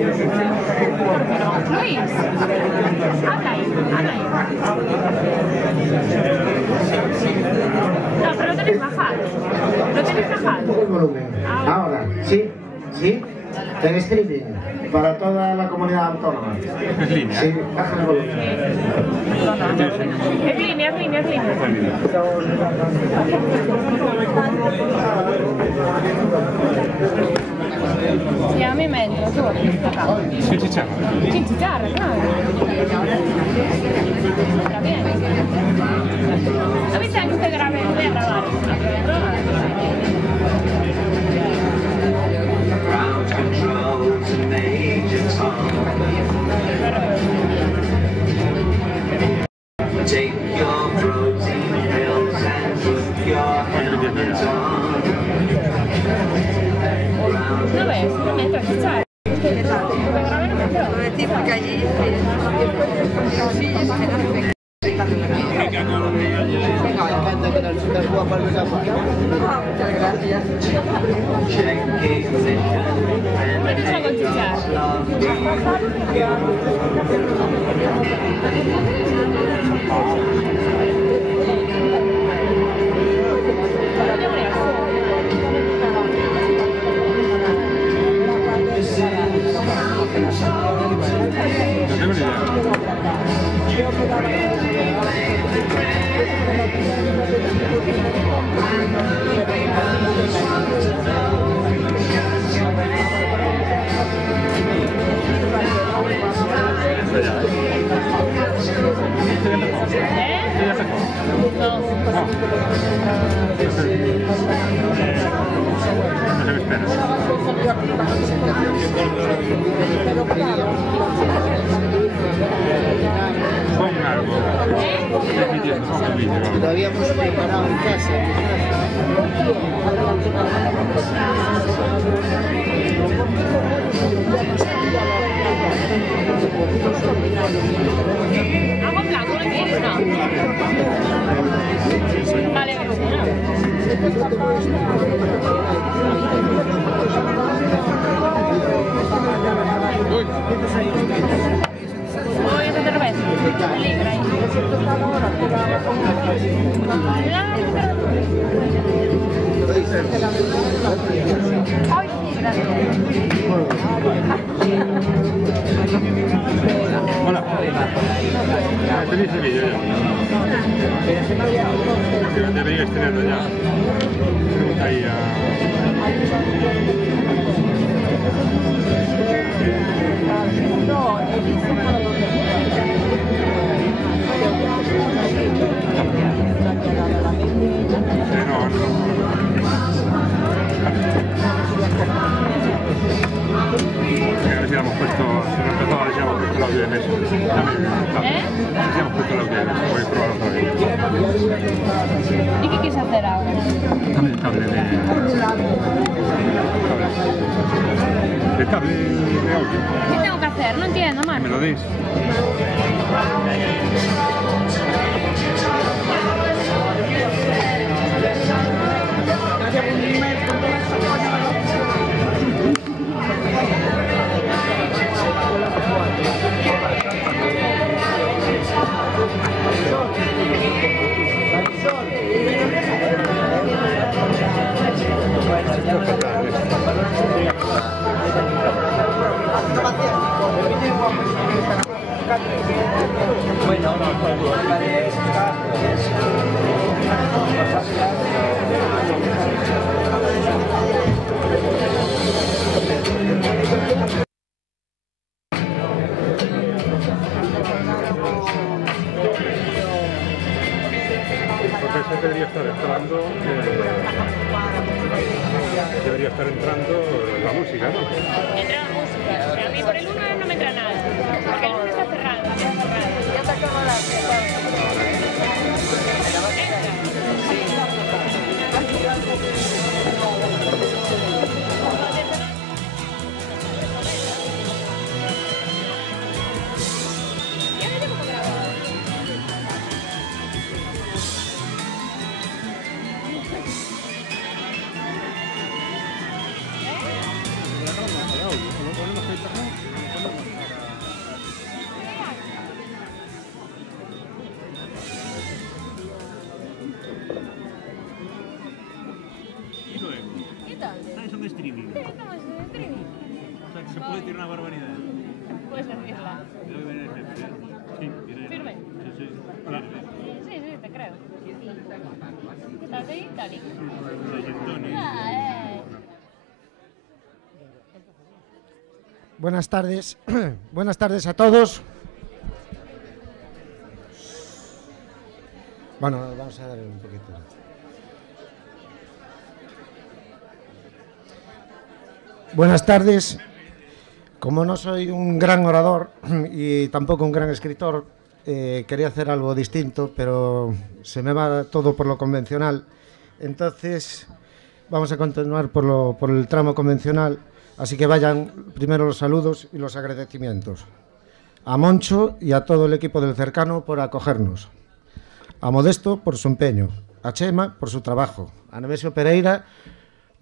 Luis, habla ahí, habla ahí. No, pero lo tenés bajado. Lo tenés bajado. El volumen. Ahora, sí, sí. En streaming, para toda la comunidad autónoma. Es línea. Sí, baja el volumen. Es línea, es línea, es línea. Sí, a mí me entra, tú acá. Sin chicharra. Sin chicharra, claro. Está bien. A mí saben que usted grabe, voy a grabar. Take your protein pills and put your helmet on. ¿No ves? No me entra chicharra. Porque grabé no me entró. Sí, porque allí sí, es que no me... Muchas gracias. Check ignition and ¿Qué te hago con chicharra? No tengo ni idea. No. No se me espera. Pon algo. Estoy pidiendo, pon el vídeo. Lo habíamos preparado en casa. ¿Hago blanco? ¿No quieres? No. Vale, vale. Voy a hacer cerveza. Libre ahí. Ay, gracias. Hola. Tenéis el vídeo ya. Deberíais tenerlo ya. Pregunta ahí a... A ver si hemos puesto, si no empezaba, si hemos puesto el audio de mesa. Si hemos puesto el audio de mesa, voy a probar otra vez. ¿Y qué quieres hacer ahora? Dame el cable de... El cable de audio. ¿Qué tengo que hacer? No entiendo, Que Marco. me lo deis. Bueno, Porque debería estar entrando, debería estar entrando la música, ¿no? Entra la música. Pero a mí por el 1 no me entra nada. Porque el 1 está cerrado. Está cerrado. Ya te acabo la... ¿Entra? se puede decir una barbaridad. Puedes decirla. Sí, Firme. Sí, firme. Sí, te creo. ¿Qué tal ahí, Cari? Buenas tardes. Buenas tardes a todos. Bueno, vamos a dar un poquito. Buenas tardes. Como no soy un gran orador y tampoco un gran escritor, quería hacer algo distinto, pero se me va todo por lo convencional. Entonces, vamos a continuar por el tramo convencional. Así que vayan primero los saludos y los agradecimientos. A Moncho y a todo el equipo del Cercano por acogernos. A Modesto por su empeño. A Chema por su trabajo. A Nemesio Pereira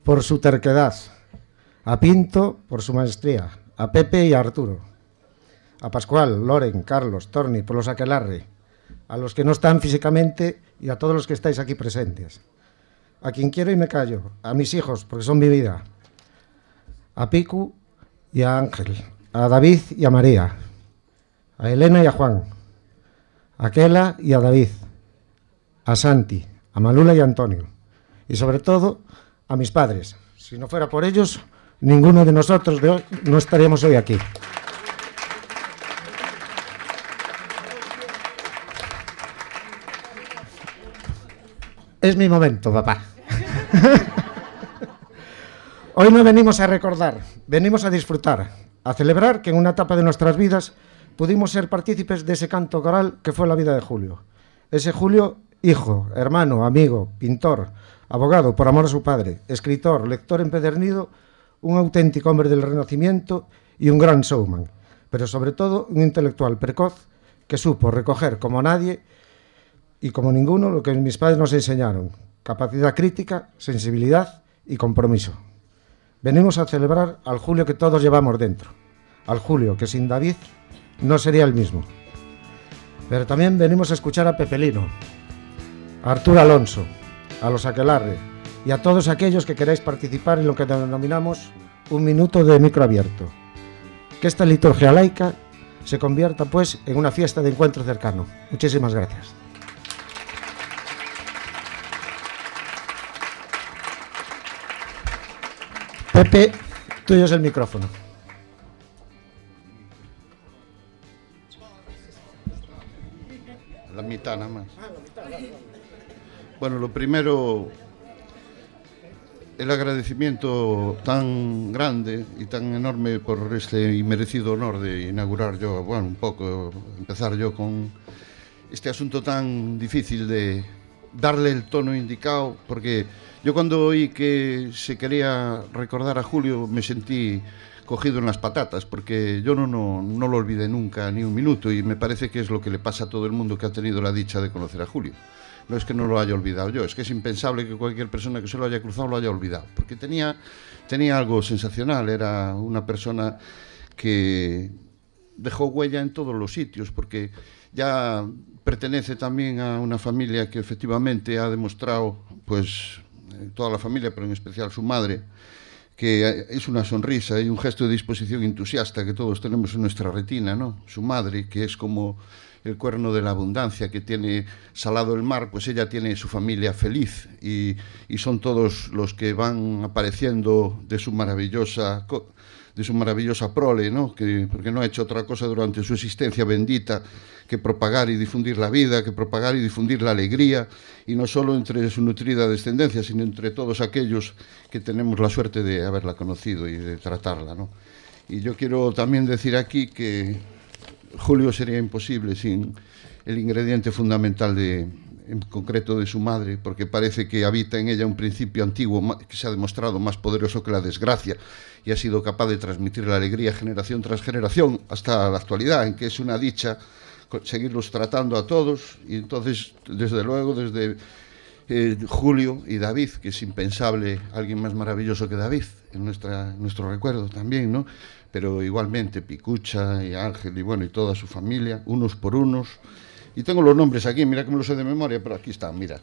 por su terquedad. A Pinto por su maestría. A Pepe y a Arturo. A Pascual, Loren, Carlos, Torni por los aquelarre. A los que no están físicamente y a todos los que estáis aquí presentes. A quien quiero y me callo. A mis hijos, porque son mi vida. A Picu y a Ángel. A David y a María. A Elena y a Juan. A Kela y a David. A Santi, a Malula y a Antonio. Y sobre todo, a mis padres. Si no fuera por ellos, ninguno de nosotros no estaríamos hoy aquí. Es mi momento, papá. Hoy no venimos a recordar, venimos a disfrutar, a celebrar que en una etapa de nuestras vidas pudimos ser partícipes de ese canto coral que fue la vida de Julio. Ese Julio, hijo, hermano, amigo, pintor, abogado por amor a su padre, escritor, lector empedernido, un auténtico hombre del Renacimiento y un gran showman, pero sobre todo un intelectual precoz que supo recoger como nadie y como ninguno lo que mis padres nos enseñaron: capacidad crítica, sensibilidad y compromiso. Venimos a celebrar al Julio que todos llevamos dentro, al Julio que sin David no sería el mismo. Pero también venimos a escuchar a Pepelino, a Arturo Alonso, a los Aquelarre y a todos aquellos que queráis participar en lo que denominamos un minuto de micro abierto. Que esta liturgia laica se convierta pues en una fiesta de encuentro cercano. Muchísimas gracias. Pepe, tuyo es el micrófono. La mitad nada más. Bueno, lo primero, el agradecimiento tan grande y tan enorme por este inmerecido honor de inaugurar yo, bueno, un poco, empezar yo con este asunto tan difícil de darle el tono indicado, porque yo cuando oí que se quería recordar a Julio me sentí cogido en las patatas, porque yo no lo olvidé nunca ni un minuto, y me parece que es lo que le pasa a todo el mundo que ha tenido la dicha de conocer a Julio. No es que no lo haya olvidado yo, es que es impensable que cualquier persona que se lo haya cruzado lo haya olvidado, porque tenía algo sensacional, era una persona que dejó huella en todos los sitios, porque ya pertenece también a una familia que efectivamente ha demostrado, pues toda la familia, pero en especial su madre, que es una sonrisa y un gesto de disposición entusiasta que todos tenemos en nuestra retina, ¿no? Su madre, que es como el cuerno de la abundancia, que tiene salado el mar, pues ella tiene su familia feliz, y son todos los que van apareciendo de su maravillosa prole, ¿no? Porque no ha hecho otra cosa durante su existencia bendita que propagar y difundir la vida, que propagar y difundir la alegría, y no solo entre su nutrida descendencia, sino entre todos aquellos que tenemos la suerte de haberla conocido y de tratarla, ¿no? Y yo quiero también decir aquí que Julio sería imposible sin el ingrediente fundamental en concreto de su madre, porque parece que habita en ella un principio antiguo que se ha demostrado más poderoso que la desgracia, y ha sido capaz de transmitir la alegría generación tras generación hasta la actualidad, en que es una dicha seguirlos tratando a todos. Y entonces, desde luego, desde Julio y David, que es impensable alguien más maravilloso que David en nuestro recuerdo también, ¿no? Pero igualmente Picucha y Ángel y bueno, y toda su familia, unos por unos. Y tengo los nombres aquí, mira que me los sé de memoria, pero aquí están, mira.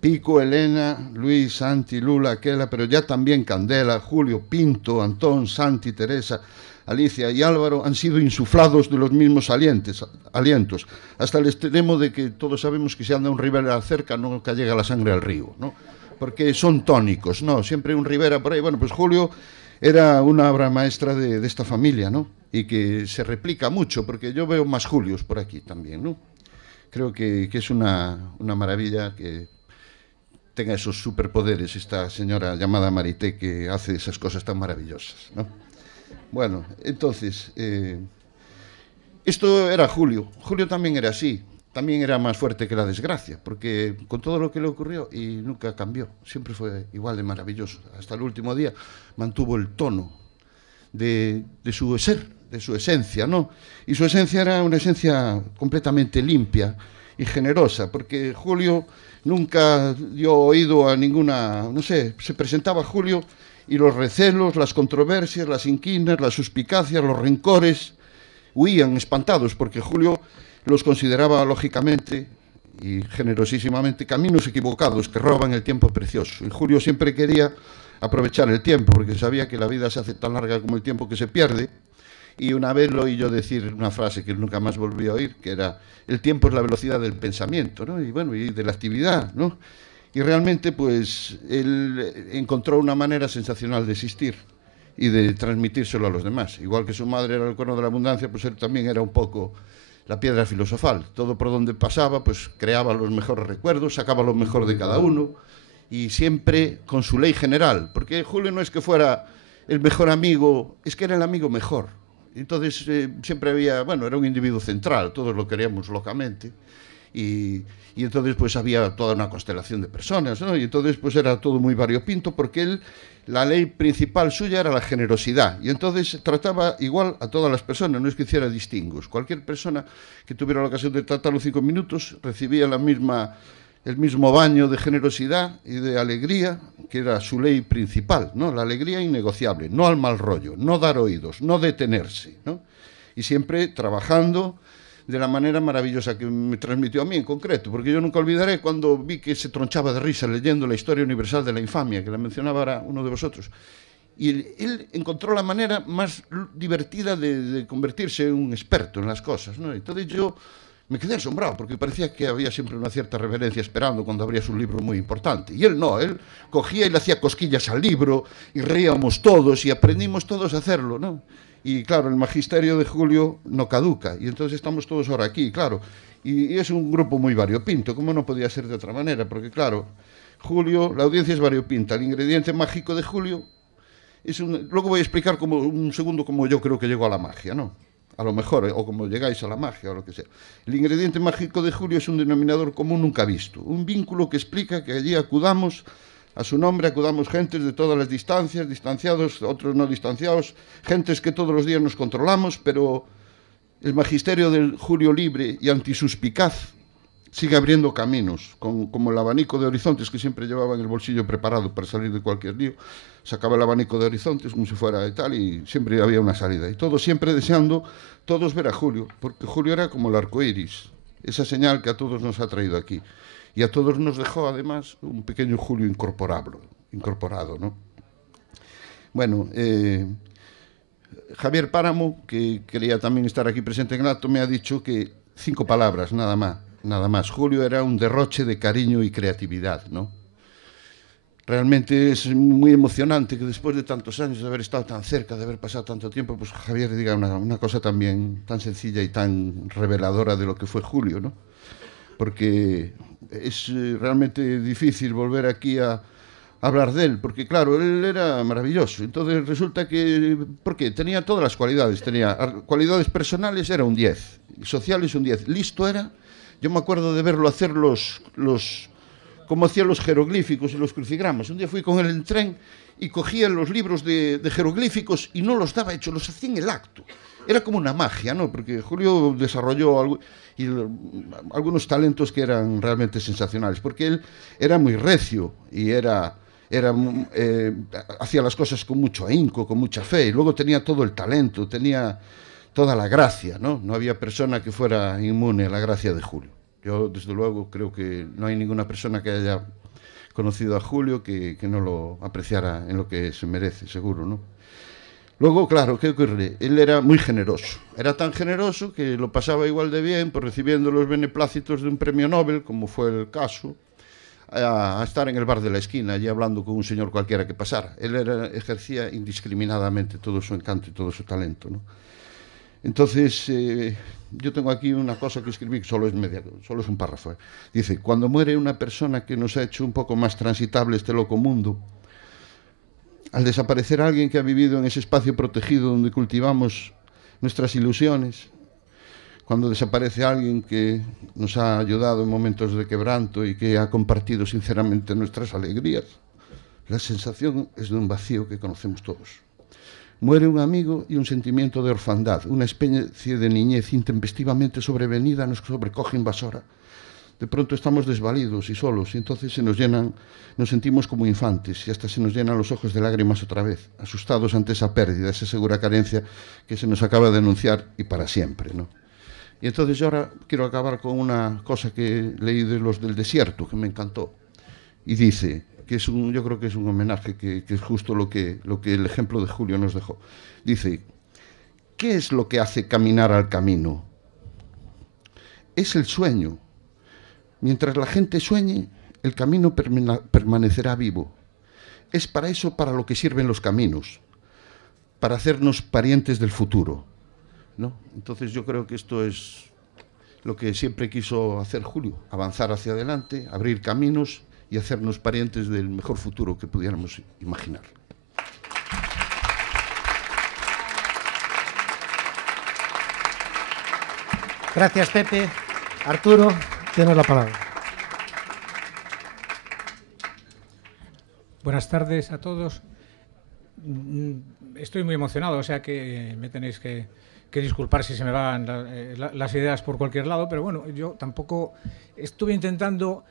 Pico, Elena, Luis, Santi, Lula, Kela, pero ya también Candela, Julio, Pinto, Antón, Santi, Teresa, Alicia y Álvaro han sido insuflados de los mismos alientos, hasta el extremo de que todos sabemos que si anda un Rivera cerca nunca llega la sangre al río, ¿no? Porque son tónicos, ¿no? Siempre un Rivera por ahí. Bueno, pues Julio era una obra maestra de esta familia, ¿no? Y que se replica mucho, porque yo veo más Julios por aquí también, ¿no? Creo que es una maravilla que tenga esos superpoderes esta señora llamada Marité, que hace esas cosas tan maravillosas, ¿no? Bueno, entonces, esto era Julio. Julio también era así, también era más fuerte que la desgracia, porque con todo lo que le ocurrió y nunca cambió, siempre fue igual de maravilloso. Hasta el último día mantuvo el tono de su ser, de su esencia, ¿no? Y su esencia era una esencia completamente limpia y generosa, porque Julio nunca dio oído a ninguna, no sé, se presentaba Julio y los recelos, las controversias, las inquinas, las suspicacias, los rencores huían espantados, porque Julio los consideraba lógicamente y generosísimamente caminos equivocados que roban el tiempo precioso. Y Julio siempre quería aprovechar el tiempo, porque sabía que la vida se hace tan larga como el tiempo que se pierde. Y una vez lo oí yo decir una frase que nunca más volví a oír, que era: el tiempo es la velocidad del pensamiento, ¿no? Y bueno, y de la actividad, ¿no? Y realmente, pues, él encontró una manera sensacional de existir y de transmitírselo a los demás. Igual que su madre era el cono de la abundancia, pues él también era un poco la piedra filosofal. Todo por donde pasaba, pues creaba los mejores recuerdos, sacaba lo mejor de cada uno, y siempre con su ley general, porque Julio no es que fuera el mejor amigo, es que era el amigo mejor. Entonces siempre había, bueno, era un individuo central, todos lo queríamos locamente, y entonces pues había toda una constelación de personas, ¿no? Y entonces pues era todo muy variopinto, porque él, la ley principal suya era la generosidad, y entonces trataba igual a todas las personas, no es que hiciera distingos. Cualquier persona que tuviera la ocasión de tratarlo 5 minutos recibía el mismo baño de generosidad y de alegría, que era su ley principal, ¿no? La alegría innegociable, no al mal rollo, no dar oídos, no detenerse, ¿no? Y siempre trabajando de la manera maravillosa que me transmitió a mí en concreto, porque yo nunca olvidaré cuando vi que se tronchaba de risa leyendo la historia universal de la infamia, que la mencionaba ahora uno de vosotros. Y él encontró la manera más divertida de convertirse en un experto en las cosas, ¿no? Entonces yo me quedé asombrado, porque parecía que había siempre una cierta reverencia esperando cuando abrías un libro muy importante. Y él no, él cogía y le hacía cosquillas al libro, y reíamos todos, y aprendimos todos a hacerlo, ¿no? Y claro, el magisterio de Julio no caduca, y entonces estamos todos ahora aquí, claro. Y es un grupo muy variopinto, como no podía ser de otra manera, porque claro, Julio, la audiencia es variopinta, el ingrediente mágico de Julio es luego voy a explicar un segundo cómo yo creo que llegó a la magia, ¿no? A lo mejor, o como llegáis a la magia, o lo que sea. El ingrediente mágico de Julio es un denominador común nunca visto, un vínculo que explica que allí acudamos a su nombre, acudamos gentes de todas las distancias, distanciados, otros no distanciados, gentes que todos los días nos controlamos, pero el magisterio del Julio libre y antisuspicaz sigue abriendo caminos, como el abanico de horizontes que siempre llevaba en el bolsillo preparado para salir de cualquier lío. Sacaba el abanico de horizontes como si fuera de tal, y siempre había una salida. Y todos siempre deseando, todos ver a Julio, porque Julio era como el arco iris, esa señal que a todos nos ha traído aquí. Y a todos nos dejó, además, un pequeño Julio incorporado, ¿no? Bueno, Javier Páramo, que quería también estar aquí presente en el acto, me ha dicho que 5 palabras, nada más. Julio era un derroche de cariño y creatividad, ¿no? Realmente es muy emocionante que después de tantos años de haber estado tan cerca, de haber pasado tanto tiempo, pues Javier diga una cosa también tan sencilla y tan reveladora de lo que fue Julio, ¿no? Porque es realmente difícil volver aquí a hablar de él, porque claro, él era maravilloso. Entonces resulta que, porque tenía todas las cualidades, tenía cualidades personales, era un 10, sociales un 10, listo era. Yo me acuerdo de verlo hacer como hacía los jeroglíficos y los crucigramas. Un día fui con él en tren y cogía los libros de jeroglíficos y no los daba hechos, los hacía en el acto. Era como una magia, ¿no? Porque Julio desarrolló algunos talentos que eran realmente sensacionales, porque él era muy recio y hacía las cosas con mucho ahínco, con mucha fe, y luego tenía todo el talento, tenía toda la gracia, ¿no? No había persona que fuera inmune a la gracia de Julio. Yo, desde luego, creo que no hay ninguna persona que haya conocido a Julio que no lo apreciara en lo que se merece, seguro, ¿no? Luego, claro, ¿qué ocurre? Él era muy generoso. Era tan generoso que lo pasaba igual de bien, pues recibiendo los beneplácitos de un premio Nobel, como fue el caso, a estar en el bar de la esquina, allí hablando con un señor cualquiera que pasara. Él ejercía indiscriminadamente todo su encanto y todo su talento, ¿no? Entonces, yo tengo aquí una cosa que escribí, que solo es un párrafo. Dice, cuando muere una persona que nos ha hecho un poco más transitable este loco mundo, al desaparecer alguien que ha vivido en ese espacio protegido donde cultivamos nuestras ilusiones, cuando desaparece alguien que nos ha ayudado en momentos de quebranto y que ha compartido sinceramente nuestras alegrías, la sensación es de un vacío que conocemos todos. Muere un amigo y un sentimiento de orfandad, una especie de niñez intempestivamente sobrevenida nos sobrecoge invasora. De pronto estamos desvalidos y solos y entonces nos sentimos como infantes y hasta se nos llenan los ojos de lágrimas otra vez, asustados ante esa pérdida, esa segura carencia que se nos acaba de anunciar y para siempre, ¿no? Y entonces yo ahora quiero acabar con una cosa que leí de los del desierto, que me encantó, y dice, que yo creo que es un homenaje, que es justo lo que el ejemplo de Julio nos dejó. Dice, ¿qué es lo que hace caminar al camino? Es el sueño. Mientras la gente sueñe, el camino permanecerá vivo. Es para eso para lo que sirven los caminos, para hacernos parientes del futuro, ¿no? Entonces yo creo que esto es lo que siempre quiso hacer Julio, avanzar hacia adelante, abrir caminos y hacernos parientes del mejor futuro que pudiéramos imaginar. Gracias, Pepe. Arturo, tienes la palabra. Buenas tardes a todos. Estoy muy emocionado, o sea que me tenéis que disculpar si se me van las ideas por cualquier lado, pero bueno, yo tampoco estuve intentando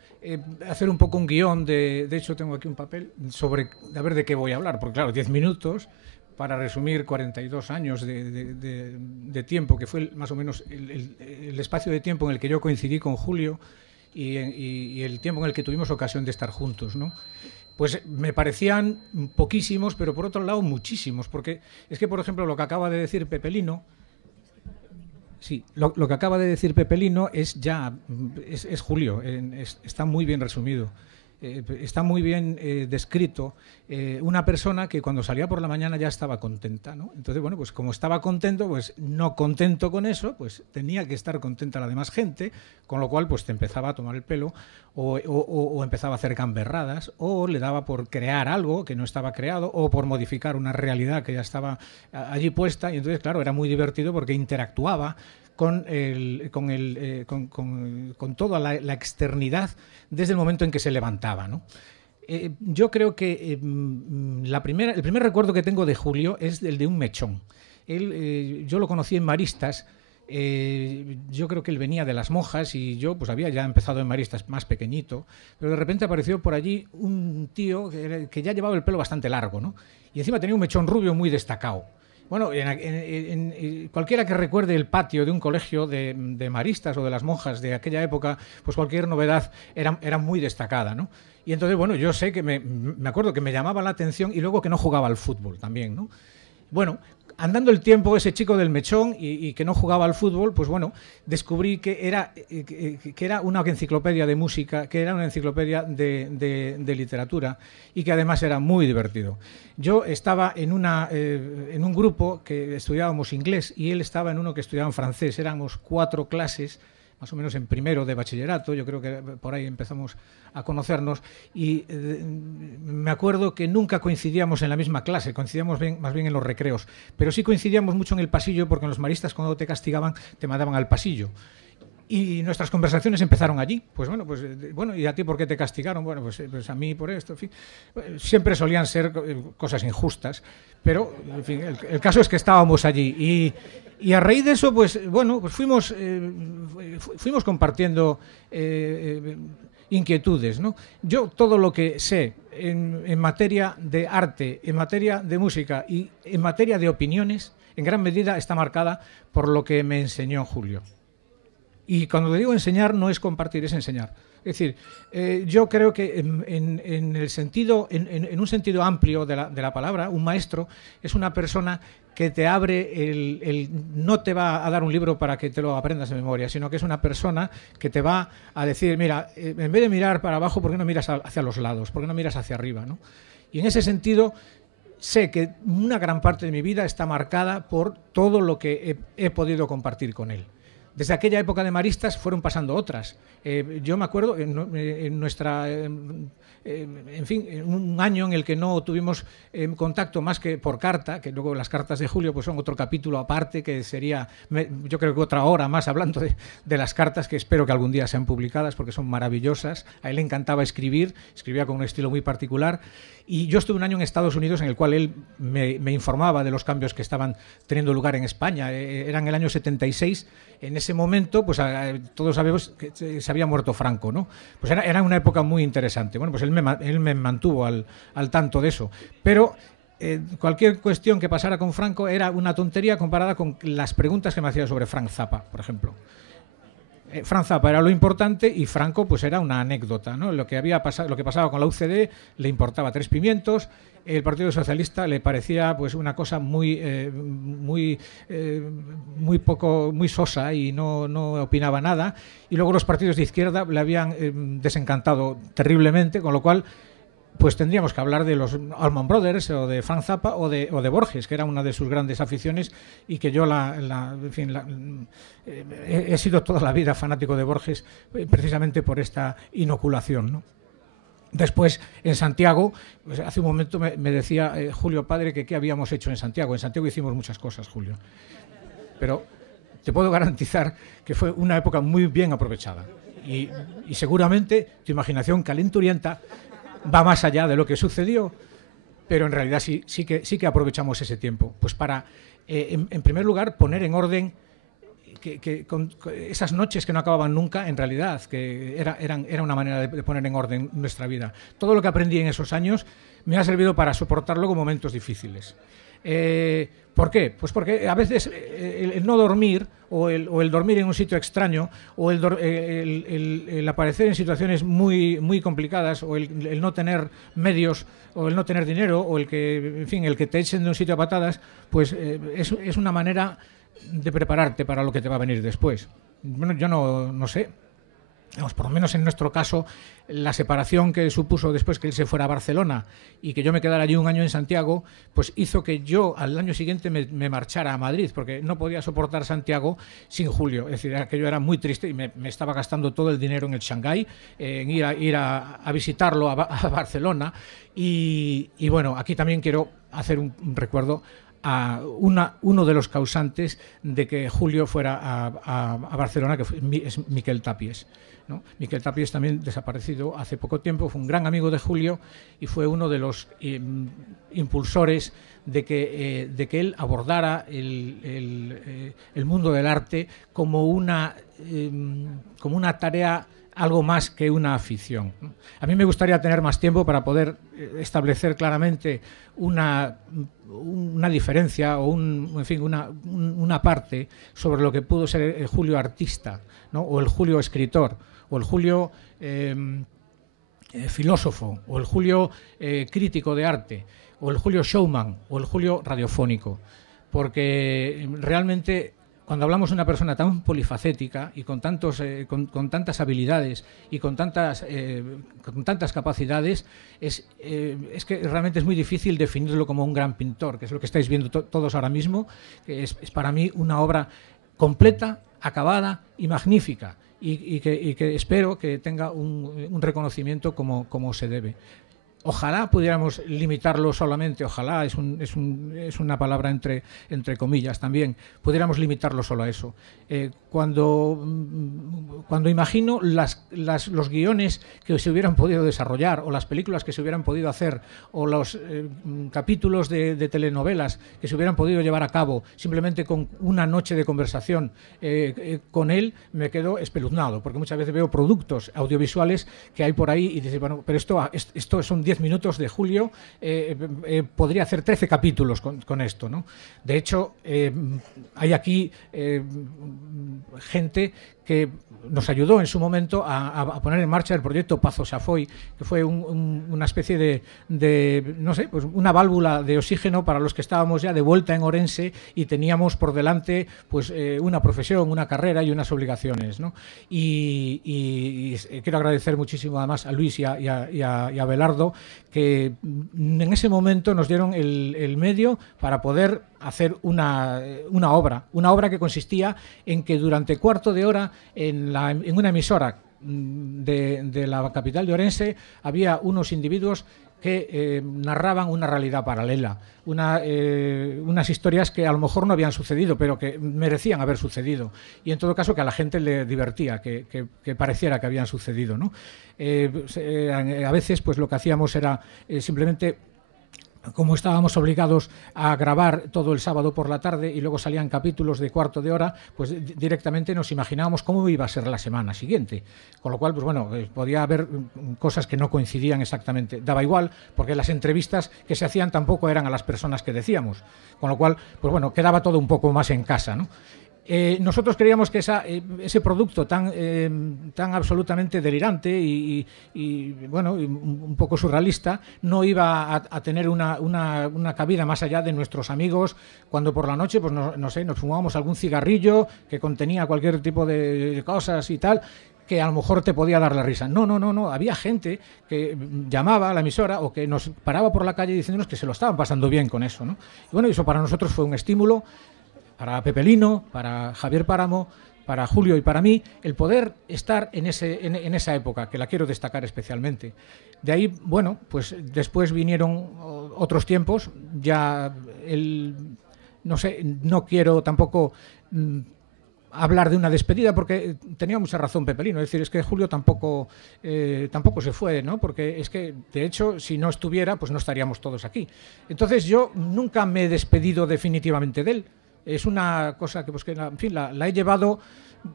hacer un poco un guión, de hecho tengo aquí un papel sobre a ver de qué voy a hablar, porque claro, 10 minutos para resumir 42 años de tiempo, que fue más o menos el espacio de tiempo en el que yo coincidí con Julio y el tiempo en el que tuvimos ocasión de estar juntos, ¿no? Pues me parecían poquísimos, pero por otro lado muchísimos, porque es que, por ejemplo, lo que acaba de decir Pepelino, sí, lo que acaba de decir Pepelino es Julio, está muy bien resumido. Está muy bien descrito una persona que cuando salía por la mañana ya estaba contenta, ¿no? Entonces, bueno, pues como estaba contento, pues no contento con eso, pues tenía que estar contenta la demás gente, con lo cual pues te empezaba a tomar el pelo o empezaba a hacer gamberradas o le daba por crear algo que no estaba creado o por modificar una realidad que ya estaba allí puesta y entonces, claro, era muy divertido porque interactuaba con toda la externidad desde el momento en que se levantaba, ¿no? Yo creo que el primer recuerdo que tengo de Julio es el de un mechón. Yo lo conocí en Maristas. Yo creo que él venía de las monjas y yo pues había ya empezado en Maristas más pequeñito, pero de repente apareció por allí un tío que ya llevaba el pelo bastante largo, ¿no? Y encima tenía un mechón rubio muy destacado. Bueno, cualquiera que recuerde el patio de un colegio de maristas o de las monjas de aquella época, pues cualquier novedad era muy destacada, ¿no? Y entonces, bueno, yo sé que me acuerdo que me llamaba la atención y luego que no jugaba al fútbol también, ¿no? Bueno, andando el tiempo, ese chico del mechón y que no jugaba al fútbol, pues bueno, descubrí que era una enciclopedia de música, que era una enciclopedia de literatura y que además era muy divertido. Yo estaba en un grupo que estudiábamos inglés y él estaba en uno que estudiaba francés. Éramos 4 clases, más o menos en primero de bachillerato, yo creo que por ahí empezamos a conocernos y me acuerdo que nunca coincidíamos en la misma clase, coincidíamos más bien en los recreos, pero sí coincidíamos mucho en el pasillo porque en los maristas cuando te castigaban te mandaban al pasillo. Y nuestras conversaciones empezaron allí. Pues bueno, ¿y a ti por qué te castigaron? Bueno, pues a mí por esto, en fin. Siempre solían ser cosas injustas, pero en fin, el caso es que estábamos allí y a raíz de eso, pues bueno, pues fuimos compartiendo inquietudes, ¿no? Yo todo lo que sé en materia de arte, en materia de música y en materia de opiniones, en gran medida está marcada por lo que me enseñó Julio. Y cuando digo enseñar no es compartir, es enseñar. Es decir, yo creo que en un sentido amplio de la palabra, un maestro es una persona que te abre no te va a dar un libro para que te lo aprendas de memoria, sino que es una persona que te va a decir, mira, en vez de mirar para abajo, ¿por qué no miras hacia los lados? ¿Por qué no miras hacia arriba, ¿no? Y en ese sentido, sé que una gran parte de mi vida está marcada por todo lo que he podido compartir con él. Desde aquella época de maristas fueron pasando otras. Yo me acuerdo en nuestra... en fin, un año en el que no tuvimos contacto más que por carta, que luego las cartas de Julio pues son otro capítulo aparte, que sería, yo creo que otra hora más hablando de las cartas, que espero que algún día sean publicadas porque son maravillosas. A él le encantaba escribir, escribía con un estilo muy particular. Y yo estuve un año en Estados Unidos en el cual él me informaba de los cambios que estaban teniendo lugar en España. Era en el año 76. En ese momento, pues todos sabemos que se había muerto Franco, ¿no? Pues era una época muy interesante. Bueno, pues él me mantuvo al tanto de eso. Pero cualquier cuestión que pasara con Franco era una tontería comparada con las preguntas que me hacía sobre Frank Zappa, por ejemplo. Frank Zappa era lo importante y Franco pues era una anécdota, ¿no? Lo que pasaba con la UCD le importaba tres pimientos. El Partido Socialista le parecía pues una cosa muy sosa y no opinaba nada. Y luego los partidos de izquierda le habían desencantado terriblemente, con lo cual pues tendríamos que hablar de los Allman Brothers o de Frank Zappa o de Borges, que era una de sus grandes aficiones y que yo he sido toda la vida fanático de Borges precisamente por esta inoculación, ¿no? Después, en Santiago, pues hace un momento me decía Julio Padre que qué habíamos hecho en Santiago. En Santiago hicimos muchas cosas, Julio. Pero te puedo garantizar que fue una época muy bien aprovechada. Y seguramente tu imaginación calenturienta va más allá de lo que sucedió, pero en realidad sí que aprovechamos ese tiempo. Pues para, en primer lugar, poner en orden con esas noches que no acababan nunca, en realidad, que era una manera de poner en orden nuestra vida. Todo lo que aprendí en esos años me ha servido para soportarlo con momentos difíciles. ¿Por qué? Pues porque a veces el no dormir o el dormir en un sitio extraño o el aparecer en situaciones muy complicadas o el no tener medios o el no tener dinero o el que te echen de un sitio a patadas, pues es una manera de prepararte para lo que te va a venir después. Bueno, yo no sé. Por lo menos en nuestro caso, la separación que supuso después que él se fuera a Barcelona y que yo me quedara allí un año en Santiago, pues hizo que yo al año siguiente me marchara a Madrid, porque no podía soportar Santiago sin Julio. Es decir, que yo era muy triste y me estaba gastando todo el dinero en el Shanghái, en ir a visitarlo a Barcelona. Y bueno, aquí también quiero hacer un recuerdo a uno de los causantes de que Julio fuera a Barcelona, que es Miquel Tapies, ¿no? Miquel Tapies también desaparecido hace poco tiempo, fue un gran amigo de Julio y fue uno de los impulsores de que él abordara el mundo del arte como una tarea algo más que una afición. A mí me gustaría tener más tiempo para poder establecer claramente una diferencia o una parte sobre lo que pudo ser el Julio artista, ¿no? O el Julio escritor, o el Julio filósofo, o el Julio crítico de arte, o el Julio showman, o el Julio radiofónico. Porque realmente, cuando hablamos de una persona tan polifacética y con tantas habilidades y con tantas capacidades, es que realmente es muy difícil definirlo como un gran pintor, que es lo que estáis viendo todos ahora mismo, que es para mí una obra completa, acabada y magnífica, y que espero que tenga un reconocimiento como se debe. Ojalá pudiéramos limitarlo solamente, ojalá es una palabra entre comillas también, pudiéramos limitarlo solo a eso. Cuando imagino los guiones que se hubieran podido desarrollar, o las películas que se hubieran podido hacer, o los capítulos de telenovelas que se hubieran podido llevar a cabo simplemente con una noche de conversación con él, me quedo espeluznado, porque muchas veces veo productos audiovisuales que hay por ahí y dices, bueno, pero esto son 10 minutos de Julio, podría hacer 13 capítulos con esto, ¿no? De hecho, hay aquí gente que nos ayudó en su momento a poner en marcha el proyecto Pazo Xafoy, que fue una especie de no sé, pues una válvula de oxígeno para los que estábamos ya de vuelta en Orense y teníamos por delante pues una profesión, una carrera y unas obligaciones, ¿no? Y quiero agradecer muchísimo además a Luis y a Abelardo, que en ese momento nos dieron el medio para poder hacer una obra que consistía en que durante cuarto de hora en una emisora de la capital de Orense había unos individuos que narraban una realidad paralela, unas historias que a lo mejor no habían sucedido, pero que merecían haber sucedido, y en todo caso que a la gente le divertía que pareciera que habían sucedido, ¿no? A veces pues lo que hacíamos era simplemente, como estábamos obligados a grabar todo el sábado por la tarde y luego salían capítulos de cuarto de hora, pues directamente nos imaginábamos cómo iba a ser la semana siguiente. Con lo cual, pues bueno, podía haber cosas que no coincidían exactamente. Daba igual, porque las entrevistas que se hacían tampoco eran a las personas que decíamos. Con lo cual, pues bueno, quedaba todo un poco más en casa, ¿no? Nosotros creíamos que ese producto tan absolutamente delirante y bueno, y un poco surrealista no iba a tener una cabida más allá de nuestros amigos cuando por la noche pues no sé, nos fumábamos algún cigarrillo que contenía cualquier tipo de cosas y tal, que a lo mejor te podía dar la risa. No. Había gente que llamaba a la emisora o que nos paraba por la calle diciéndonos que se lo estaban pasando bien con eso, ¿no? Y bueno, eso para nosotros fue un estímulo, para Pepelino, para Javier Páramo, para Julio y para mí, el poder estar en esa época, que la quiero destacar especialmente. De ahí, bueno, pues después vinieron otros tiempos, ya no sé, no quiero tampoco hablar de una despedida, porque tenía mucha razón Pepelino, es decir, es que Julio tampoco se fue, ¿no? Porque es que, de hecho, si no estuviera, pues no estaríamos todos aquí. Entonces yo nunca me he despedido definitivamente de él. Es una cosa que, pues, en fin, la he llevado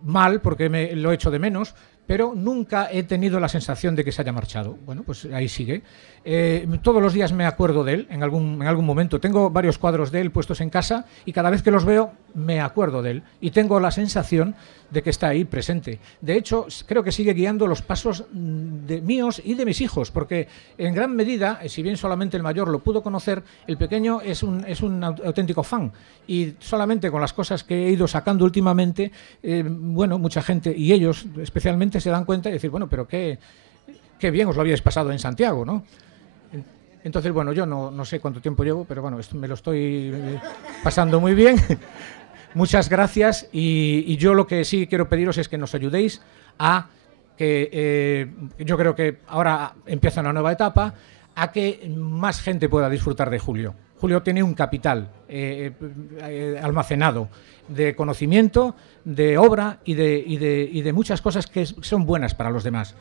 mal porque lo he hecho de menos, pero nunca he tenido la sensación de que se haya marchado. Bueno, pues ahí sigue. Todos los días me acuerdo de él en algún momento. Tengo varios cuadros de él puestos en casa y cada vez que los veo me acuerdo de él y tengo la sensación de que está ahí presente. De hecho, creo que sigue guiando los pasos de míos y de mis hijos, porque en gran medida, si bien solamente el mayor lo pudo conocer, el pequeño es un auténtico fan, y solamente con las cosas que he ido sacando últimamente, bueno, mucha gente, y ellos especialmente, se dan cuenta y decir, bueno, pero qué bien os lo habíais pasado en Santiago, ¿no? Entonces, bueno, yo no sé cuánto tiempo llevo, pero bueno, me lo estoy pasando muy bien. Muchas gracias, y yo lo que sí quiero pediros es que nos ayudéis a que, yo creo que ahora empieza una nueva etapa, a que más gente pueda disfrutar de Julio. Julio tiene un capital almacenado de conocimiento, de obra y de muchas cosas que son buenas para los demás.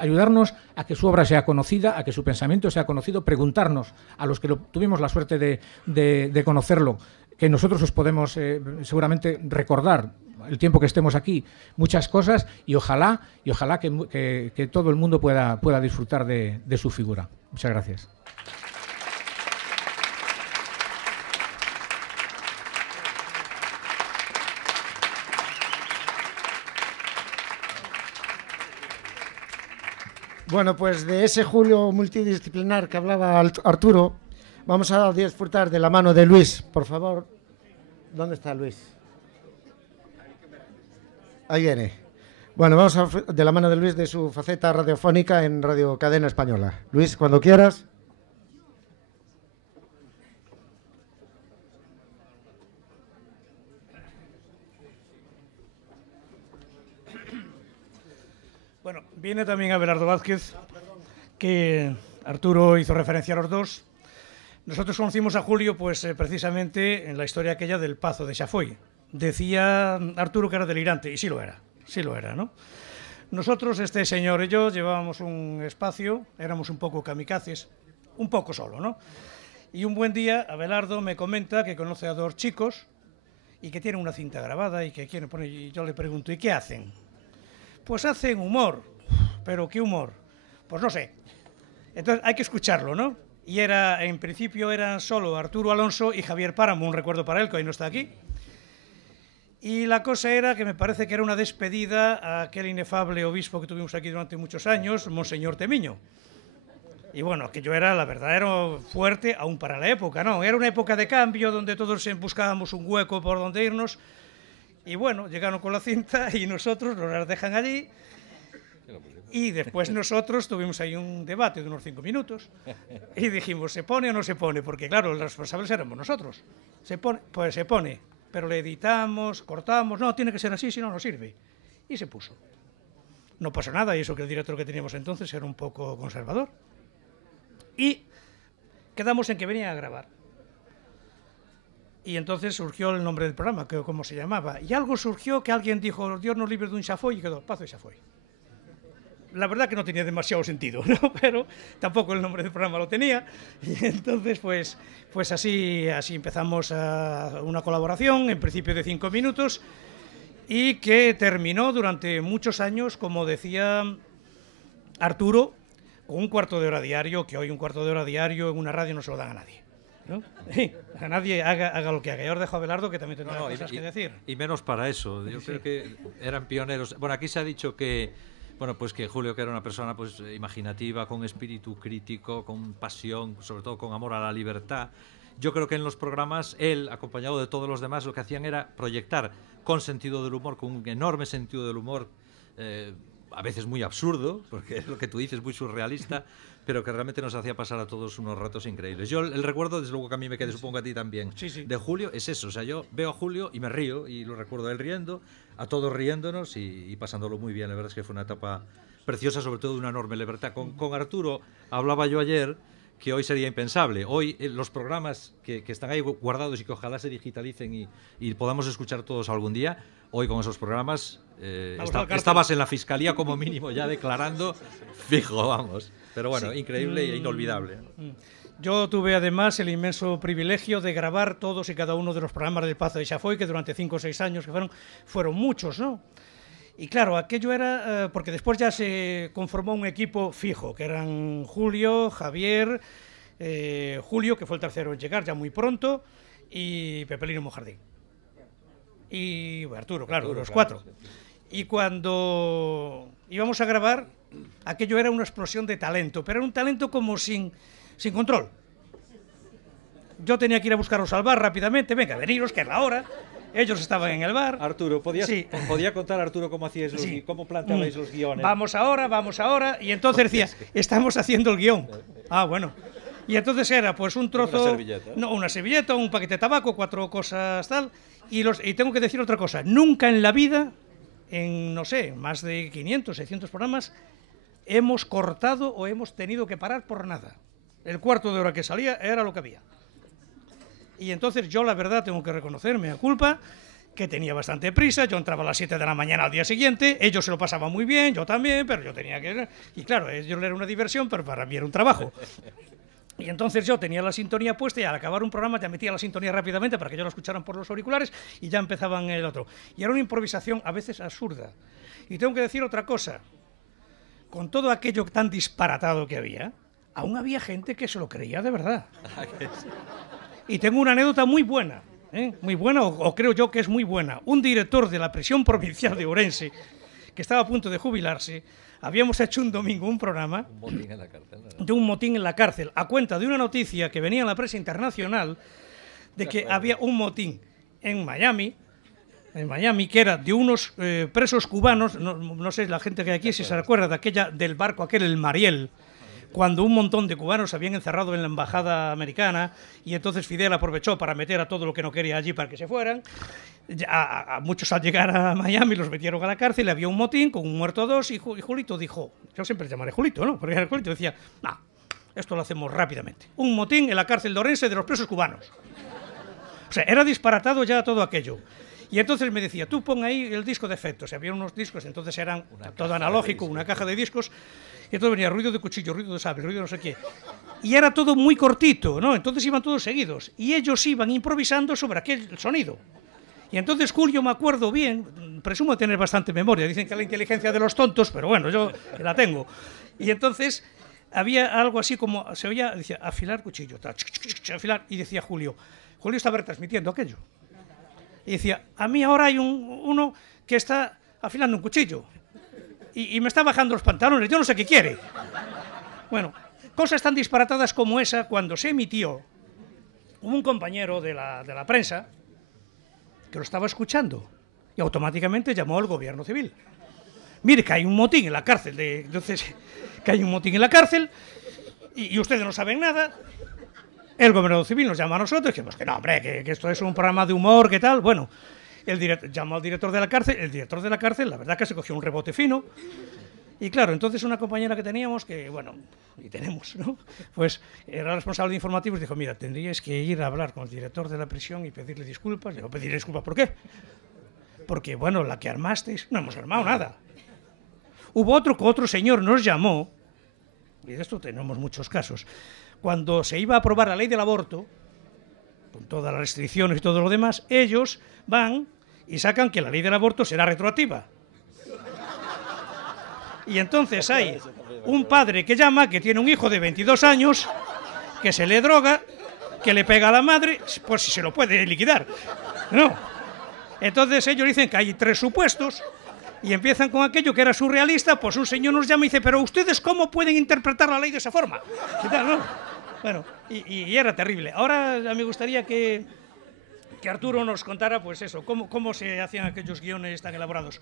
Ayudarnos a que su obra sea conocida, a que su pensamiento sea conocido, preguntarnos a los que tuvimos la suerte de conocerlo, que nosotros os podemos seguramente recordar el tiempo que estemos aquí, muchas cosas, y ojalá que todo el mundo pueda disfrutar de su figura. Muchas gracias. Bueno, pues de ese Julio multidisciplinar que hablaba Arturo, vamos a disfrutar de la mano de Luis, por favor. ¿Dónde está Luis? Ahí viene. Bueno, vamos de la mano de Luis, de su faceta radiofónica en Radio Cadena Española. Luis, cuando quieras. Bueno, viene también Abelardo Vázquez, que Arturo hizo referencia a los dos. Nosotros conocimos a Julio pues precisamente en la historia aquella del Pazo de Xafoy. Decía Arturo que era delirante, y sí lo era, ¿no? Nosotros, este señor y yo, llevábamos un espacio, éramos un poco kamikazes, un poco solo, ¿no? Y un buen día Abelardo me comenta que conoce a dos chicos y que tienen una cinta grabada y que quieren poner, y yo le pregunto, ¿y qué hacen? Pues hacen humor. ¿Pero qué humor? Pues no sé. Entonces hay que escucharlo, ¿no? Y en principio eran solo Arturo Alonso y Javier Páramo, un recuerdo para él, que hoy no está aquí. Y la cosa era que me parece que era una despedida a aquel inefable obispo que tuvimos aquí durante muchos años, Monseñor Temiño. Y bueno, aquello era, la verdad, era fuerte aún para la época, ¿no? Era una época de cambio donde todos buscábamos un hueco por donde irnos. Y bueno, llegaron con la cinta y nosotros nos las dejan allí. Y después nosotros tuvimos ahí un debate de unos 5 minutos y dijimos, ¿se pone o no se pone? Porque claro, los responsables éramos nosotros. ¿Se pone? Pues se pone, pero le editamos, cortamos, no, tiene que ser así, si no, no sirve. Y se puso. No pasó nada, y eso que el director que teníamos entonces era un poco conservador. Y quedamos en que venía a grabar. Y entonces surgió el nombre del programa, que cómo se llamaba. Y algo surgió que alguien dijo, Dios nos libre de un Xafoy, y quedó, Pazo de Xafoy. La verdad que no tenía demasiado sentido, ¿no? Pero tampoco el nombre del programa lo tenía. Y entonces, pues así empezamos una colaboración, en principio de 5 minutos, y que terminó durante muchos años, como decía Arturo, con un cuarto de hora diario, que hoy un cuarto de hora diario en una radio no se lo dan a nadie, ¿no? A nadie haga lo que haga. Y ahora dejo a Abelardo, que también tendrá cosas que decir. Y menos para eso. Yo creo que eran pioneros. Bueno, aquí se ha dicho que pues que Julio, que era una persona pues imaginativa, con espíritu crítico, con pasión, sobre todo con amor a la libertad. Yo creo que en los programas él, acompañado de todos los demás, lo que hacían era proyectar con sentido del humor, con un enorme sentido del humor, a veces muy absurdo, porque es lo que tú dices, muy surrealista, pero que realmente nos hacía pasar a todos unos ratos increíbles. Yo el recuerdo, desde luego que a mí me queda, supongo a ti también, de Julio, es eso. O sea, yo veo a Julio y me río, y lo recuerdo a él riendo, a todos riéndonos y pasándolo muy bien. La verdad es que fue una etapa preciosa, sobre todo de una enorme libertad. Con Arturo hablaba yo ayer que hoy sería impensable. Hoy los programas que están ahí guardados y que ojalá se digitalicen y podamos escuchar todos algún día, hoy con esos programas estabas en la fiscalía como mínimo ya declarando fijo, vamos. Pero bueno, increíble e inolvidable. Yo tuve además el inmenso privilegio de grabar todos y cada uno de los programas del Pazo de Xafoy, que durante 5 o 6 años que fueron muchos, ¿no? Y claro, aquello era, porque después ya se conformó un equipo fijo, que eran Julio, Javier, Julio, que fue el tercero en llegar ya muy pronto, y Pepelino Mojardín. Y Arturo, claro, los 4. Y cuando íbamos a grabar, aquello era una explosión de talento, pero era un talento como sin control. Yo tenía que ir a buscarlos al bar rápidamente, venga, veniros, que es la hora. Ellos estaban en el bar. Arturo, ¿podía contar Arturo cómo hacíais cómo planteabais los guiones? Vamos ahora. Y entonces decía, estamos haciendo el guión. Ah, bueno. Y entonces era pues un trozo... Una servilleta. No, una servilleta, un paquete de tabaco, 4 cosas tal. Y tengo que decir otra cosa. Nunca en la vida, en, no sé, más de 500, 600 programas, hemos cortado o hemos tenido que parar por nada. El cuarto de hora que salía era lo que había. Y entonces yo, la verdad, tengo que reconocerme a culpa, que tenía bastante prisa. Yo entraba a las 7 de la mañana al día siguiente, ellos se lo pasaban muy bien, yo también, pero yo tenía que... Y claro, ellos era una diversión, pero para mí era un trabajo. Y entonces yo tenía la sintonía puesta y al acabar un programa ya metía la sintonía rápidamente para que yo la escucharan por los auriculares y ya empezaban el otro. Y era una improvisación a veces absurda. Y tengo que decir otra cosa. Con todo aquello tan disparatado que había, aún había gente que se lo creía de verdad. Y tengo una anécdota muy buena, o creo yo que es muy buena. Un director de la prisión provincial de Ourense, que estaba a punto de jubilarse, habíamos hecho un domingo un programa de un motín en la cárcel, a cuenta de una noticia que venía en la prensa internacional de que había un motín en Miami, que era de unos presos cubanos, no sé la gente que hay aquí si se recuerda de aquella del barco aquel, el Mariel, cuando un montón de cubanos se habían encerrado en la embajada americana y entonces Fidel aprovechó para meter a todo lo que no quería allí para que se fueran. A muchos al llegar a Miami los metieron a la cárcel, había un motín con un muerto 2 y Julito dijo, yo siempre llamaré Julito, ¿no? Porque Julito decía, no, esto lo hacemos rápidamente. Un motín en la cárcel de Ourense de los presos cubanos. O sea, era disparatado ya todo aquello. Y entonces me decía, tú pon ahí el disco de efectos. Había unos discos, entonces eran todo analógico, una caja de discos. Y entonces venía ruido de cuchillo, ruido de sable, ruido de no sé qué. Y era todo muy cortito, ¿no? Entonces iban todos seguidos. Y ellos iban improvisando sobre aquel sonido. Y entonces Julio, me acuerdo bien, presumo de tener bastante memoria. Dicen que es la inteligencia de los tontos, pero bueno, yo la tengo. Y entonces había algo así como, se oía, decía, afilar cuchillo, afilar. Y decía Julio estaba retransmitiendo aquello. Y decía, a mí ahora hay uno que está afilando un cuchillo y me está bajando los pantalones, yo no sé qué quiere. Bueno, cosas tan disparatadas como esa, cuando se emitió, hubo un compañero de la prensa que lo estaba escuchando y automáticamente llamó al gobierno civil. Mire, que hay un motín en la cárcel, entonces, que hay un motín en la cárcel y ustedes no saben nada. El gobernador civil nos llama a nosotros y dijimos que no, hombre, que esto es un programa de humor, ¿qué tal? Bueno, llamó al director de la cárcel, el director de la cárcel, la verdad que se cogió un rebote fino. Y claro, entonces una compañera que teníamos, que bueno, y tenemos, ¿no? Pues era responsable de informativos y dijo, mira, tendríais que ir a hablar con el director de la prisión y pedirle disculpas. Le digo, ¿pedirle disculpas por qué? Porque, bueno, la que armasteis, no hemos armado nada. Hubo otro señor nos llamó, y de esto tenemos muchos casos, cuando se iba a aprobar la ley del aborto, con todas las restricciones y todo lo demás, ellos van y sacan que la ley del aborto será retroactiva. Y entonces hay un padre que llama, que tiene un hijo de 22 años, que se le droga, que le pega a la madre, pues si se lo puede liquidar. No. Entonces ellos dicen que hay 3 supuestos y empiezan con aquello que era surrealista, pues un señor nos llama y dice, pero ¿ustedes cómo pueden interpretar la ley de esa forma? ¿Qué tal, no? Bueno, y era terrible. Ahora me gustaría que Arturo nos contara, pues eso, cómo se hacían aquellos guiones tan elaborados.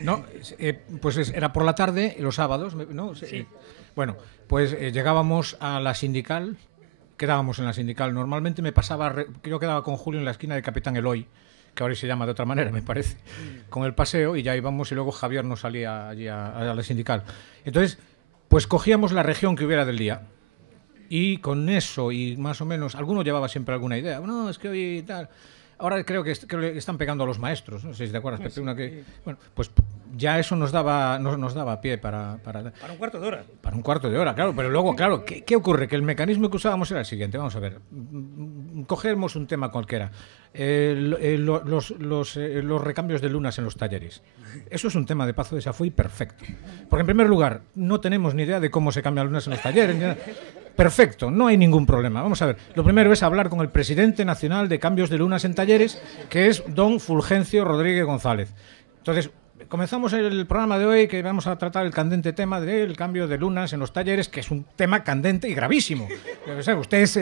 No, pues era por la tarde, los sábados, ¿no? Sí. Bueno, pues llegábamos a la Sindical, quedábamos en la Sindical. Normalmente yo quedaba con Julio en la esquina de Capitán Eloy, que ahora se llama de otra manera, me parece, con el paseo, y ya íbamos, y luego Javier nos salía allí a la Sindical. Entonces, pues cogíamos la región que hubiera del día. Y con eso, y más o menos, alguno llevaba siempre alguna idea. No, es que hoy tal. Ahora creo que le están pegando a los maestros, no sé si te acuerdas, Pepe, una que... Bueno, pues ya eso nos daba pie para un cuarto de hora. Para un cuarto de hora, claro. Pero luego, claro, ¿qué ocurre? Que el mecanismo que usábamos era el siguiente. Vamos a ver. Cogemos un tema cualquiera. Los recambios de lunas en los talleres. Eso es un tema de Pazo de Xafoy perfecto. Porque, en primer lugar, no tenemos ni idea de cómo se cambian lunas en los talleres. Perfecto, no hay ningún problema. Vamos a ver, lo primero es hablar con el presidente nacional de cambios de lunas en talleres, que es don Fulgencio Rodríguez González. Entonces, comenzamos el programa de hoy, que vamos a tratar el candente tema del cambio de lunas en los talleres, que es un tema candente y gravísimo. Ustedes,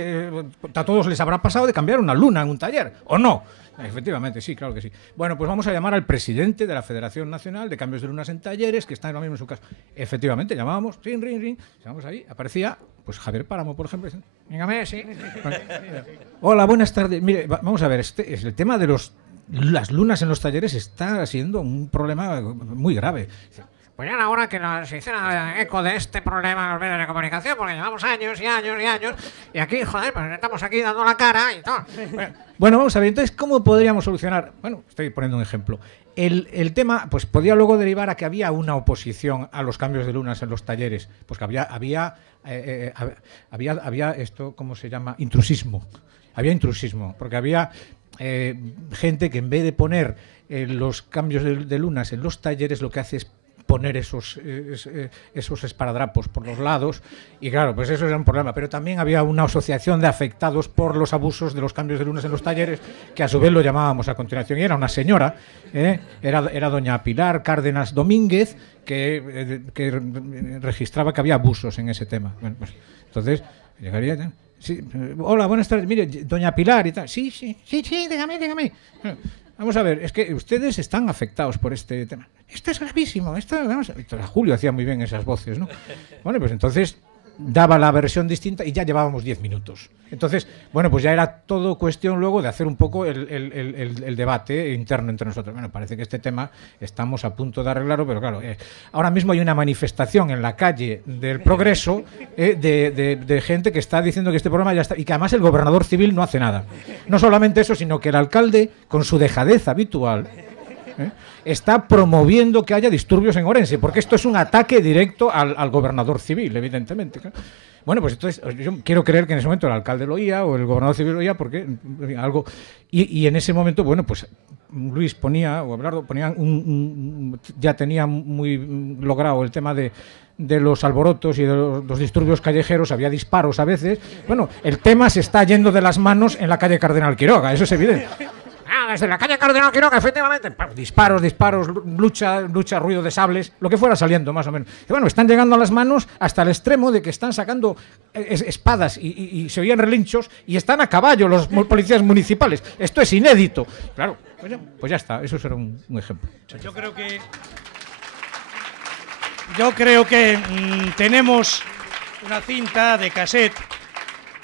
a todos les habrá pasado de cambiar una luna en un taller, ¿o no? Efectivamente, sí, claro que sí. Bueno, pues vamos a llamar al presidente de la Federación Nacional de Cambios de Lunas en Talleres, que está ahora mismo en su casa. Efectivamente, llamábamos, ring, ring, ring, llamamos ahí, aparecía, pues Javier Páramo, por ejemplo. Dígame, sí. Hola, buenas tardes. Mire, vamos a ver, el tema de las lunas en los talleres está siendo un problema muy grave. Pues ya era hora que se hiciera eco de este problema en los medios de comunicación, porque llevamos años y años y años, y aquí, joder, pues estamos aquí dando la cara y todo. Bueno, vamos a ver, entonces, ¿cómo podríamos solucionar? Bueno, estoy poniendo un ejemplo. El tema, pues podía luego derivar a que había una oposición a los cambios de lunas en los talleres, pues que había esto, ¿cómo se llama? Intrusismo. Había intrusismo, porque había gente que en vez de poner los cambios de lunas en los talleres, lo que hace es poner esos esparadrapos por los lados, y claro, pues eso era un problema. Pero también había una asociación de afectados por los abusos de los cambios de lunas en los talleres, que a su vez lo llamábamos a continuación, y era una señora, era doña Pilar Cárdenas Domínguez, que registraba que había abusos en ese tema. Bueno, pues, entonces, llegaría... Sí, hola, buenas tardes, mire, doña Pilar y tal. Sí, dígame. Vamos a ver, es que ustedes están afectados por este tema. Esto es gravísimo. Julio hacía muy bien esas voces, ¿no? Bueno, pues entonces daba la versión distinta y ya llevábamos 10 minutos. Entonces, bueno, pues ya era todo cuestión luego de hacer un poco el debate interno entre nosotros. Bueno, parece que este tema estamos a punto de arreglarlo, pero claro, ahora mismo hay una manifestación en la calle del Progreso de gente que está diciendo que este problema ya está, y que además el gobernador civil no hace nada. No solamente eso, sino que el alcalde, con su dejadez habitual, está promoviendo que haya disturbios en Orense, porque esto es un ataque directo al gobernador civil, evidentemente. Bueno, pues entonces yo quiero creer que en ese momento el alcalde lo oía o el gobernador civil lo oía, porque algo... Y en ese momento, bueno, pues Luis ponía, o Abelardo ponían ya tenía muy logrado el tema de los alborotos y de los disturbios callejeros, había disparos a veces. Bueno, el tema se está yendo de las manos en la calle Cardenal Quiroga, eso es evidente. llama desde la calle Cardenal Quiroga, efectivamente. Disparos, lucha, ruido de sables, lo que fuera saliendo, más o menos. Y bueno, están llegando a las manos hasta el extremo de que están sacando espadas y se oían relinchos y están a caballo los policías municipales. Esto es inédito. Claro, pues ya está, eso será un ejemplo. Yo creo que tenemos una cinta de cassette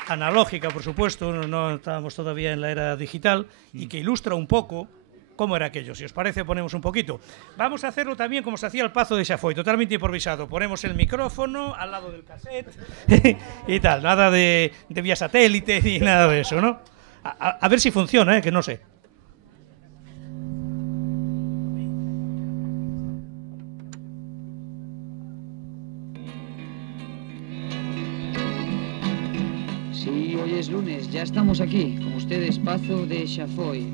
analógica, por supuesto, no estábamos todavía en la era digital, y que ilustra un poco cómo era aquello. Si os parece, ponemos un poquito. Vamos a hacerlo también como se hacía el Pazo de Xafoy, totalmente improvisado. Ponemos el micrófono al lado del cassette y tal, nada de vía satélite ni nada de eso, ¿no? A ver si funciona, que no sé. Sí, hoy es lunes, ya estamos aquí, con ustedes Pazo de Xafoy.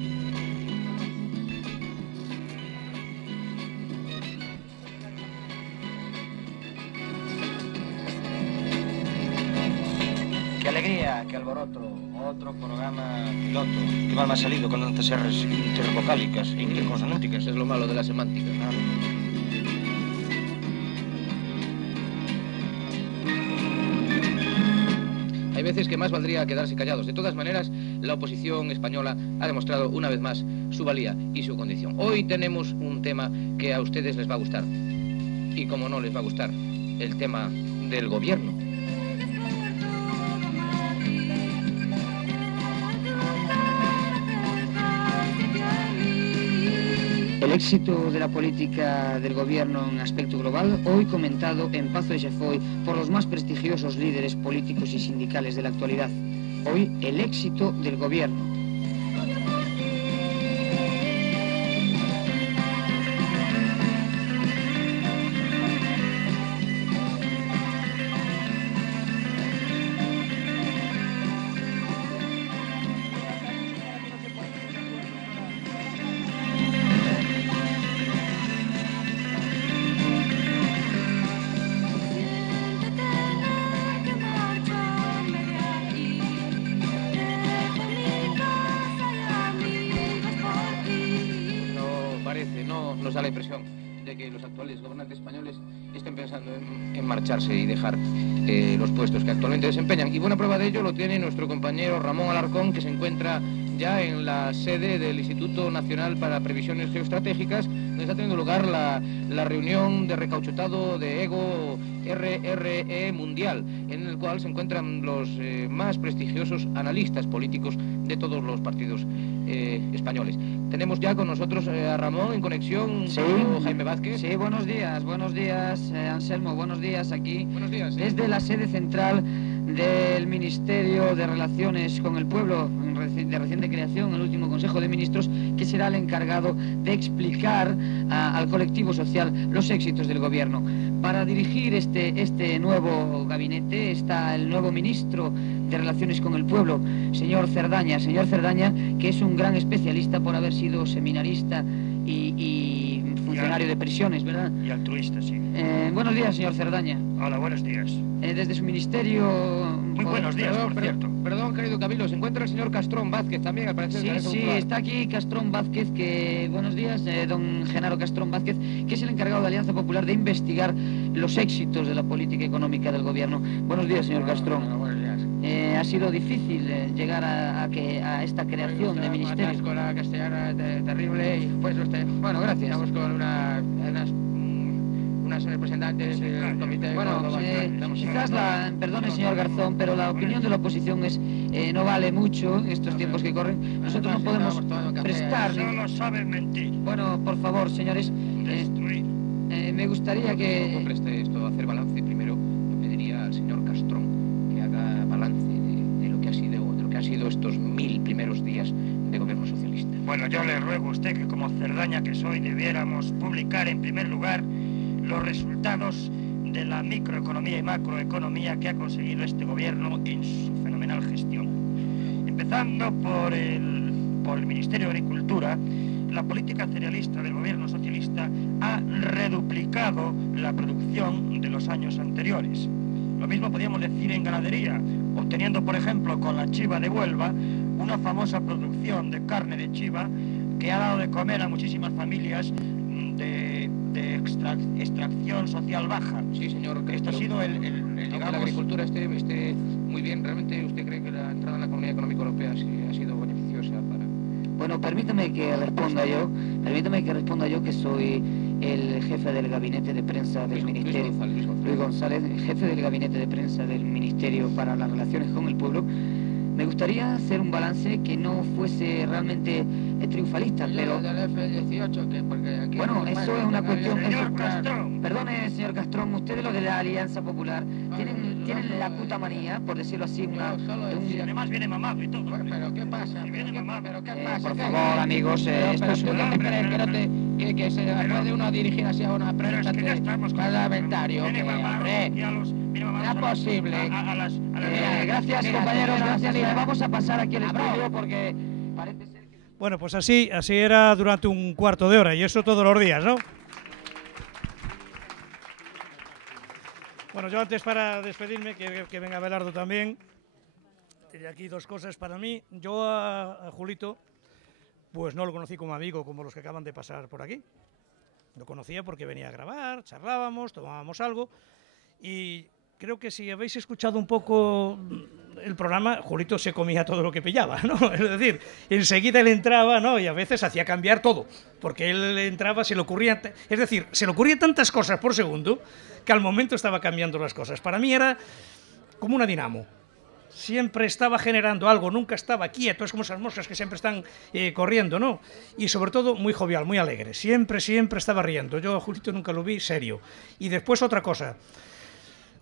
Qué alegría, qué alboroto, otro programa piloto. Qué mal me ha salido con tantas R's intervocálicas e interconsonánticas. Es lo malo de la semántica. Hay veces que más valdría quedarse callados. De todas maneras, la oposición española ha demostrado una vez más su valía y su condición. Hoy tenemos un tema que a ustedes les va a gustar. Y como no les va a gustar, el tema del gobierno. El éxito de la política del gobierno en aspecto global, hoy comentado en Pazo de Xafoy por los más prestigiosos líderes políticos y sindicales de la actualidad. Hoy, el éxito del gobierno. Nos da la impresión de que los actuales gobernantes españoles estén pensando en marcharse y dejar los puestos que actualmente desempeñan. Y buena prueba de ello lo tiene nuestro compañero Ramón Alarcón, que se encuentra ya en la sede del Instituto Nacional para Previsiones Geoestratégicas, donde está teniendo lugar la reunión de recauchutado de EGO RRE Mundial, en el cual se encuentran los más prestigiosos analistas políticos de todos los partidos españoles. Tenemos ya con nosotros a Ramón en conexión, sí. Jaime Vázquez. Sí, buenos días, Anselmo, buenos días aquí. Buenos días. Sí. Desde la sede central del Ministerio de Relaciones con el Pueblo, de reciente creación, el último Consejo de Ministros, que será el encargado de explicar al colectivo social los éxitos del gobierno. Para dirigir este nuevo gabinete está el nuevo ministro de Relaciones con el Pueblo, señor Cerdaña, que es un gran especialista por haber sido seminarista y funcionario de prisiones, ¿verdad? Y altruista, sí. Buenos días, señor Cerdaña. Hola, buenos días. Desde su ministerio... Muy buenos días, por cierto. Perdón, querido Camilo, se encuentra el señor Castrón Vázquez también, al parecer. Sí, está aquí Castrón Vázquez, que... Buenos días, don Genaro Castrón Vázquez, que es el encargado de Alianza Popular de investigar los éxitos de la política económica del gobierno. Buenos días, señor Castrón. Buenos días. Ha sido difícil llegar a esta creación de ministerio. Una escuela castellana terrible y pues bueno, gracias. Estamos con unas representantes del comité. Bueno, quizás perdone, señor Garzón, pero la opinión de la oposición no vale mucho en estos tiempos que corren. Nosotros no podemos prestarle. Solo saben mentir. Bueno, por favor, señores, me gustaría que... No preste esto a hacer balance. Primero, le pediría al señor Castrón que haga balance de lo que ha sido estos 1000 primeros días de gobierno socialista. Bueno, yo le ruego a usted que como Cerdaña que soy debiéramos publicar en primer lugar los resultados de la microeconomía y macroeconomía que ha conseguido este gobierno en su fenomenal gestión. Empezando por el Ministerio de Agricultura, la política cerealista del gobierno socialista ha reduplicado la producción de los años anteriores. Lo mismo podríamos decir en ganadería, obteniendo, por ejemplo, con la chiva de Huelva, una famosa producción de carne de chiva que ha dado de comer a muchísimas familias de extracción social baja. Sí, señor. Esto ha sido aunque la agricultura esté muy bien, ¿realmente usted cree que la entrada en la Comunidad Económica Europea sí ha sido beneficiosa para...? Bueno, permítame que responda yo, que soy el jefe del gabinete de prensa del Ministerio, Luis González, jefe del gabinete de prensa del Ministerio para las Relaciones con el Pueblo. Me gustaría hacer un balance que no fuese realmente triunfalista, pero... Bueno, eso es una cuestión... Perdone, señor Castrón, ustedes los de la Alianza Popular tienen la puta manía, por decirlo así, Además viene mamado y todo. ¿Pero qué pasa? Por favor, amigos, esto es que se puede uno dirigir hacia una prensa parlamentario? No es posible. Gracias, compañeros, gracias. Y vamos a pasar aquí al estudio porque parece ser que... Bueno, pues así era durante un cuarto de hora, y eso todos los días, ¿no? Bueno, yo antes, para despedirme, que venga Abelardo también, tenía aquí dos cosas para mí. Yo a Julito, pues no lo conocí como amigo, como los que acaban de pasar por aquí. Lo conocía porque venía a grabar, charlábamos, tomábamos algo, y creo que si habéis escuchado un poco el programa, Julito se comía todo lo que pillaba, ¿no? Es decir, enseguida él entraba, ¿no? Y a veces hacía cambiar todo, porque él entraba, se le ocurrían tantas cosas por segundo que al momento estaba cambiando las cosas. Para mí era como una dinamo. Siempre estaba generando algo, nunca estaba quieto, es como esas moscas que siempre están corriendo, ¿no? Y sobre todo muy jovial, muy alegre, siempre estaba riendo. Yo a Julito nunca lo vi serio. Y después otra cosa,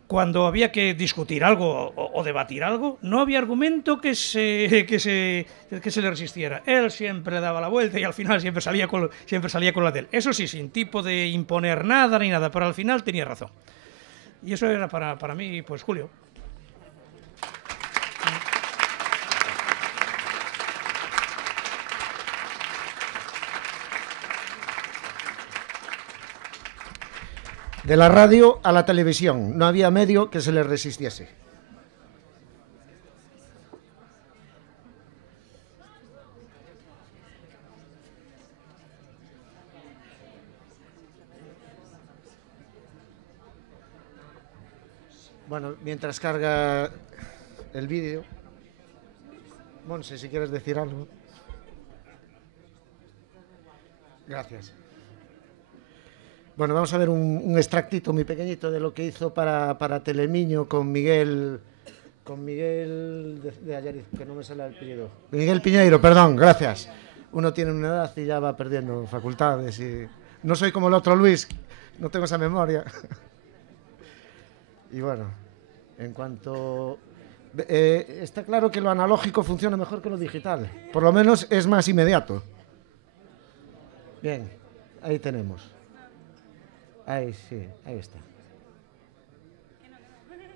cuando había que discutir algo o debatir algo, no había argumento que se le resistiera. Él siempre daba la vuelta y al final siempre salía con la de él. Eso sí, sin tipo de imponer nada ni nada, pero al final tenía razón. Y eso era para mí, pues, Julio. De la radio a la televisión, no había medio que se le resistiese. Bueno, mientras carga el vídeo, Monse, si quieres decir algo. Gracias. Bueno, vamos a ver un extractito muy pequeñito de lo que hizo para Telemiño con Miguel de Allariz, que no me sale el apellido. Miguel Piñeiro, perdón, gracias. Uno tiene una edad y ya va perdiendo facultades y no soy como el otro Luis, no tengo esa memoria. Y bueno, en cuanto... está claro que lo analógico funciona mejor que lo digital, por lo menos es más inmediato. Bien, ahí tenemos. Ahí sí, ahí está.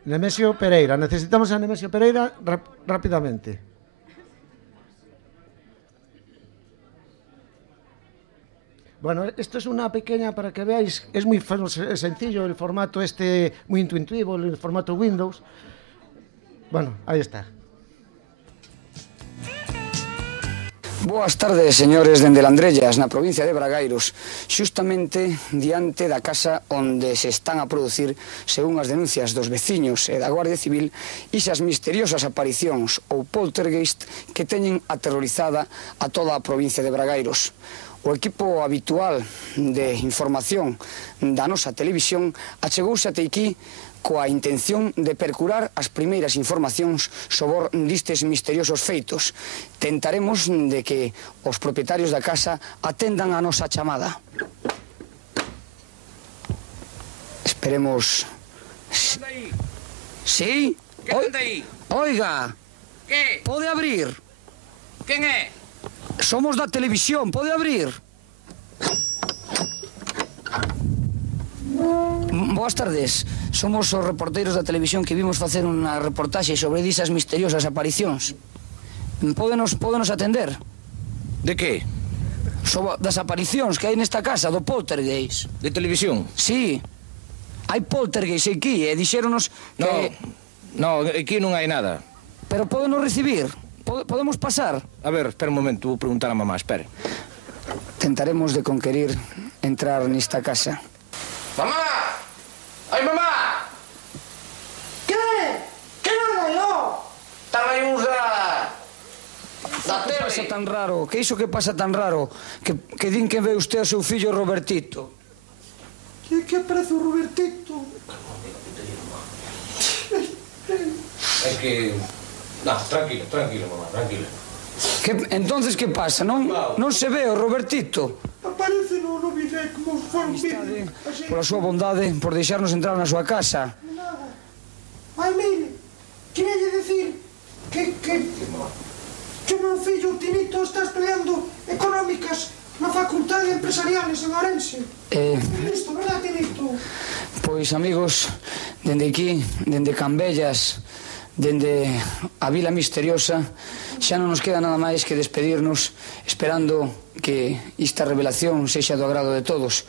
Nemesio Pereira. Necesitamos a Nemesio Pereira rápidamente. Bueno, esto es una pequeña, para que veáis, es muy sencillo el formato este, muy intuitivo, el formato Windows. Bueno, ahí está. Boas tardes, señores dende Landrellas, na provincia de Bragairos, xustamente diante da casa onde se están a producir, según as denuncias dos veciños e da Guardia Civil, esas misteriosas aparicións ou poltergeist que teñen aterrorizada a toda a provincia de Bragairos. O equipo habitual de información da nosa televisión achegouse até aquí coa intención de percurar as primeiras informacións sobre distes misteriosos feitos. Tentaremos de que os propietarios da casa atendan a nosa chamada. Esperemos... Sí? Que tenta aí? Oiga, Que? pode abrir? Quen é? Somos da televisión, pode abrir? Boas tardes, somos os reporteros da televisión que vimos facer unha reportaxe sobre disas misteriosas aparicións. Pódenos atender? De que? Sobre das aparicións que hai nesta casa, do poltergeist. De televisión? Sí, hai poltergeist aquí e dixéronos que... No, aquí non hai nada. Pero pódenos recibir? Podemos pasar? A ver, espera un momento, vou preguntar a mamá, espere. tentaremos de conquerir entrar nesta casa. Mamá! Ai, mamá! Que? Que non hai, ó? Están aí uns da Que pasa tan raro? Que iso que pasa tan raro? Que din que ve usted o seu fillo Robertito. Que aparece o Robertito? É que... No, tranquilo, mamá, tranquilo. Entonces que pasa? Non se ve o Robertito? Aparece no vídeo como foron vídeo. Pola súa bondade, por deixarnos entrar na súa casa. Nada. Ai, mire, quería decir que o meu fillo Tinito está estudiando económicas na Facultade de Empresariales en Ourense. Listo, verdad, Tinito? Pois, amigos, dende aquí, dende Cambellas, dende a Vila Misteriosa, xa non nos queda nada máis que despedirnos, esperando que esta revelación sexa do agrado de todos.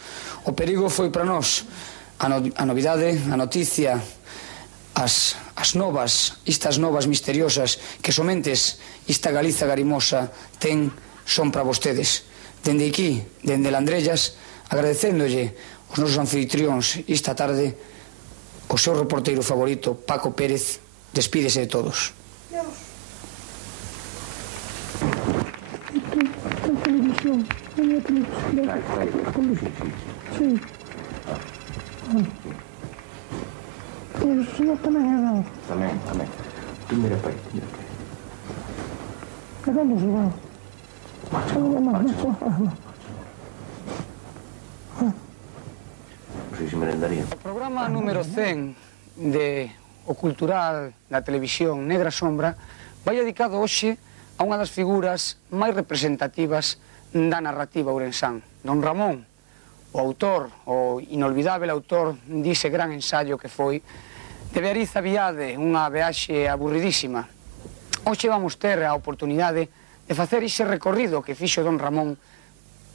O perigo foi para nós, a novidade, a noticia, as novas, estas novas misteriosas que somentes esta Galiza garimosa son para vostedes. Dende aquí, dende Landrellas, agradecéndolle aos nosos anfitrións esta tarde, o seu reporteiro favorito, Paco Pérez, despídese de todos. Televisión. Sí. O señor tamén é dado. Tamén. Tú mira para aí. Cagando se va. Non sei se merendaría. O programa número 100 de o cultural da televisión Negra Sombra vai dedicado hoxe a unha das figuras máis representativas da narrativa ourensán, Don Ramón, o autor, o inolvidável autor dise gran ensaio que foi de Beariz a Viade, unha viaxe aburridísima. Hoxe vamos ter a oportunidade de facer ese recorrido que fixo Don Ramón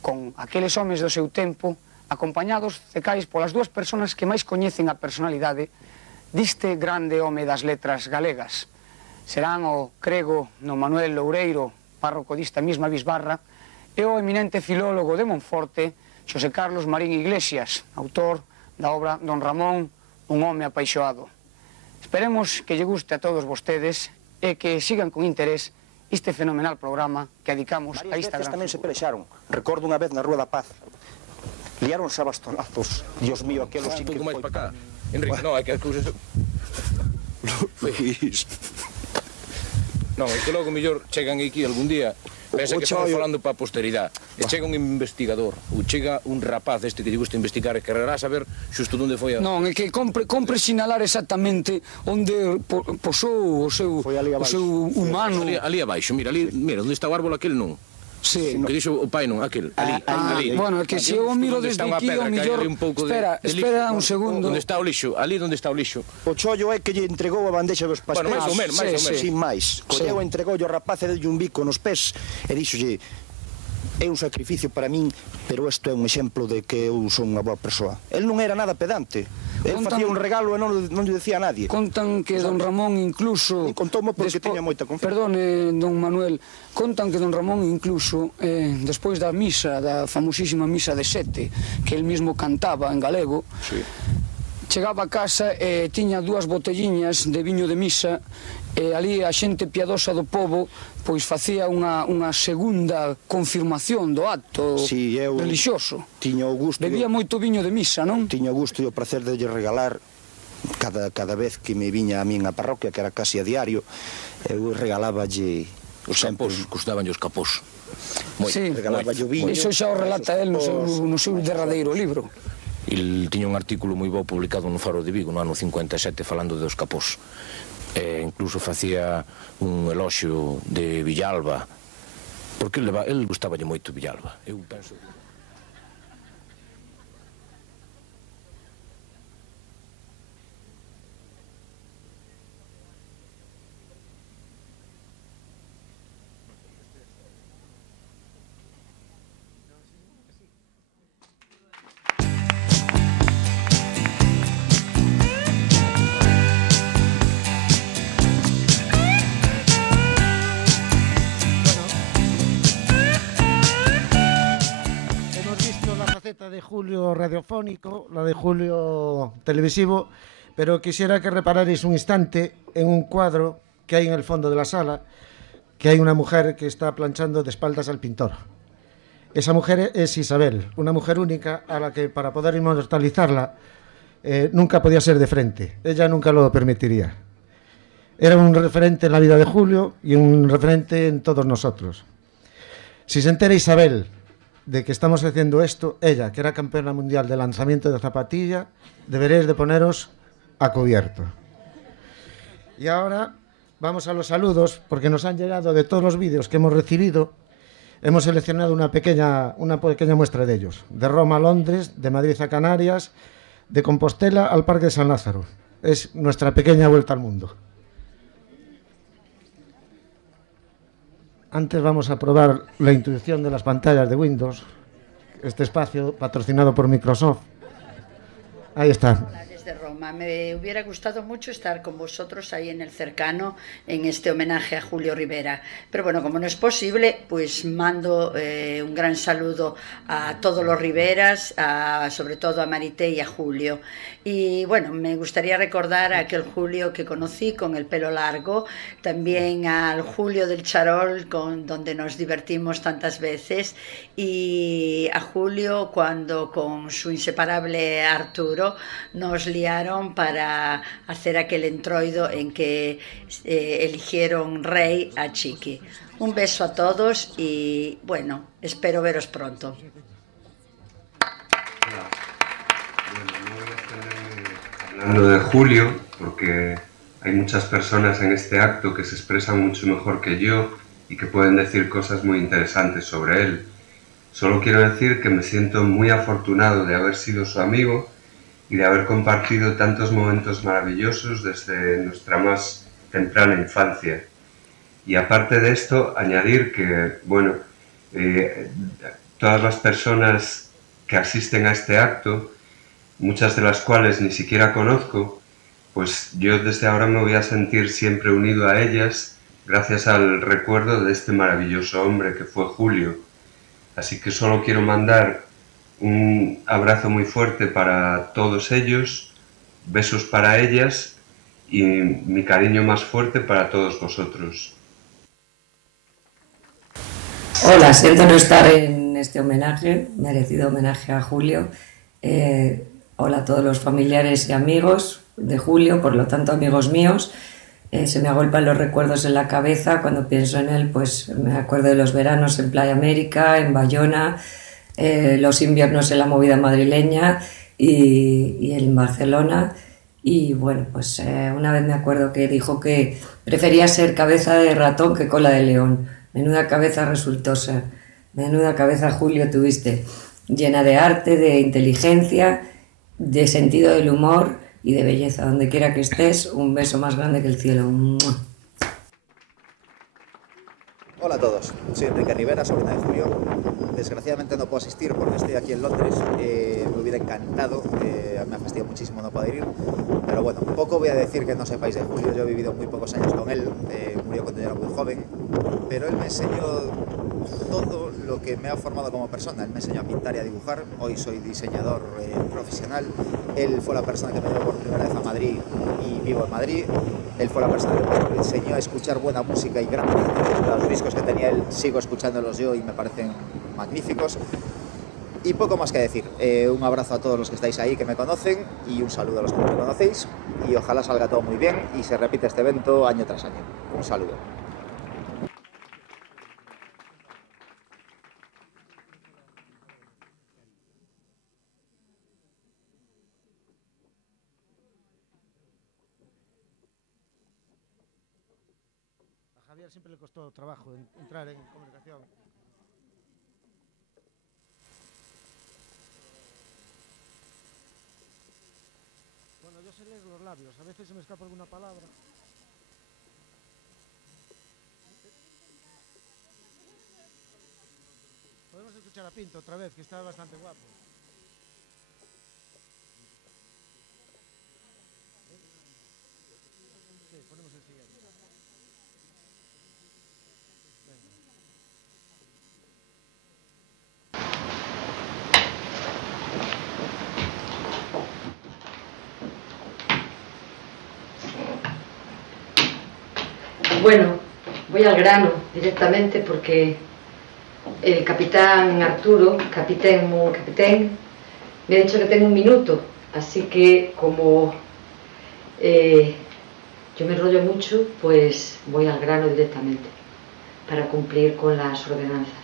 con aqueles homes do seu tempo, acompañados, cecais, polas dúas persoas que máis coñecen a personalidade diste grande home das letras galegas. Serán o crego don Manuel Loureiro, párroco dista mesma bisbarra, e o eminente filólogo de Monforte, Xosé Carlos Marín Iglesias, autor da obra Don Ramón, un home apaixoado. Esperemos que lle guste a todos vostedes e que sigan con interés este fenomenal programa que dedicamos a esta gran tamén se pelexaron. Recordo unha vez na Rúa da Paz. Liáronse a bastonazos. Dios mío, aquelo sí que foi... Un pouco máis para cá. Enrique, non, hai que... Luis... Non, é que logo mellor chegan aquí algún día, pensa que estamos falando para a posteridade, e chega un investigador, ou chega un rapaz este que lle gusta investigar e quererá saber xusto onde foi a... Non, é que compre sinalar exactamente onde posou o seu humano. Ali abaixo, mira, onde está o árbol aquel non. Sí. Que dixo o pai non, aquel, ali. Bueno, é que se eu miro desde aquí, o mellor... Espera un segundo. Onde está o lixo, ali onde está o lixo. O chollo é que lle entregou a bandexa dos pastéis. Bueno, máis ou menos. Sin máis. Colleu e entregou o rapaz e delle un bico nos pés e díxolle: é un sacrificio para min, pero isto é un exemplo de que eu son unha boa persoa. El non era nada pedante. El facía un regalo e non lle decía a nadie. Contan que don Ramón incluso... Contoume porque tiña moita confianza. Perdone, don Manuel, contan que don Ramón incluso, despois da misa, da famosísima misa de Sete, que el mismo cantaba en galego, chegaba a casa e tiña dúas botelliñas de viño de misa, e ali a xente piadosa do pobo pois facía unha segunda confirmación do acto religioso. Tiña o gusto. Bebía moito viño de misa, non? Tiña o gusto e o placer de lle regalar cada vez que me viña a min a parroquia, que era casi a diario, eu regaláballe os capós, custaban os capós. Sí, iso xa o relata el no seu derradeiro libro. El tiña un artículo moi bo publicado no Faro de Vigo no ano 57 falando dos capós. Incluso facía un eloxio de Villalba, porque el gustaballe moito Villalba. Eu penso... de Julio radiofónico, la de Julio televisivo, pero quisiera que repararais un instante en un cuadro que hay en el fondo de la sala, que hay una mujer que está planchando de espaldas al pintor. Esa mujer es Isabel, una mujer única a la que, para poder inmortalizarla, nunca podía ser de frente. Ella nunca lo permitiría. Era un referente en la vida de Julio y un referente en todos nosotros. Si se entera Isabel de que estamos haciendo esto, ella, que era campeona mundial de lanzamiento de zapatilla, deberéis de poneros a cubierto. Y ahora vamos a los saludos, porque nos han llegado de todos los vídeos que hemos recibido. Hemos seleccionado una pequeña muestra de ellos. De Roma a Londres, de Madrid a Canarias, de Compostela al Parque de San Lázaro. Es nuestra pequeña vuelta al mundo. Antes vamos a probar la intuición de las pantallas de Windows. Este espacio patrocinado por Microsoft. Ahí está. De Roma. Me hubiera gustado mucho estar con vosotros ahí en el cercano en este homenaje a Julio Rivera, pero bueno, como no es posible, pues mando un gran saludo a todos los Riveras, sobre todo a Marité y a Julio. Y bueno, me gustaría recordar a aquel Julio que conocí con el pelo largo, también al Julio del Charol, donde nos divertimos tantas veces, y a Julio cuando con su inseparable Arturo nos liaron para hacer aquel entroido en que eligieron rey a Chiqui. Un beso a todos y bueno, espero veros pronto. Hablando de Julio, porque hay muchas personas en este acto que se expresan mucho mejor que yo y que pueden decir cosas muy interesantes sobre él. Solo quiero decir que me siento muy afortunado de haber sido su amigo y de haber compartido tantos momentos maravillosos desde nuestra más temprana infancia. Y aparte de esto, añadir que, bueno, todas las personas que asisten a este acto, muchas de las cuales ni siquiera conozco, pues yo desde ahora me voy a sentir siempre unido a ellas gracias al recuerdo de este maravilloso hombre que fue Julio. Así que solo quiero mandar un abrazo muy fuerte para todos ellos, besos para ellas y mi cariño más fuerte para todos vosotros. Hola, siento no estar en este homenaje, merecido homenaje a Julio. Hola a todos los familiares y amigos de Julio, por lo tanto amigos míos. Se me agolpan los recuerdos en la cabeza cuando pienso en él, pues me acuerdo de los veranos en Playa América, en Bayona, los inviernos en la movida madrileña y en Barcelona. Y bueno, pues una vez me acuerdo que dijo que prefería ser cabeza de ratón que cola de león. Menuda cabeza resultó ser, menuda cabeza Julio tuviste, llena de arte, de inteligencia, de sentido del humor y de belleza. Donde quiera que estés, un beso más grande que el cielo. Hola a todos, soy Enrique Rivera, sobrina de Julio. Desgraciadamente no puedo asistir porque estoy aquí en Londres. Me hubiera encantado, me ha fastidiado muchísimo no poder ir. Pero bueno, poco voy a decir que no sepáis de Julio. Yo he vivido muy pocos años con él, murió cuando yo era muy joven. Pero él me enseñó todo lo que me ha formado como persona. Él me enseñó a pintar y a dibujar. Hoy soy diseñador profesional. Él fue la persona que me llevó por primera vez a Madrid y vivo en Madrid. Él fue la persona que me enseñó a escuchar buena música y grandes. Los discos que tenía él sigo escuchándolos yo y me parecen magníficos. Y poco más que decir. Un abrazo a todos los que estáis ahí que me conocen y un saludo a los que no me conocéis. Y ojalá salga todo muy bien y se repite este evento año tras año. Un saludo. A Javier siempre le costó trabajo entrar en comunicación. Bueno, yo sé leer los labios, a veces se me escapa alguna palabra. Podemos escuchar a Pinto otra vez, que está bastante guapo. Sí, ponemos el siguiente. Venga. 1, Bueno, voy al grano directamente porque el capitán Arturo, capitán, me ha dicho que tengo un minuto, así que como yo me enrollo mucho, pues voy al grano directamente para cumplir con las ordenanzas.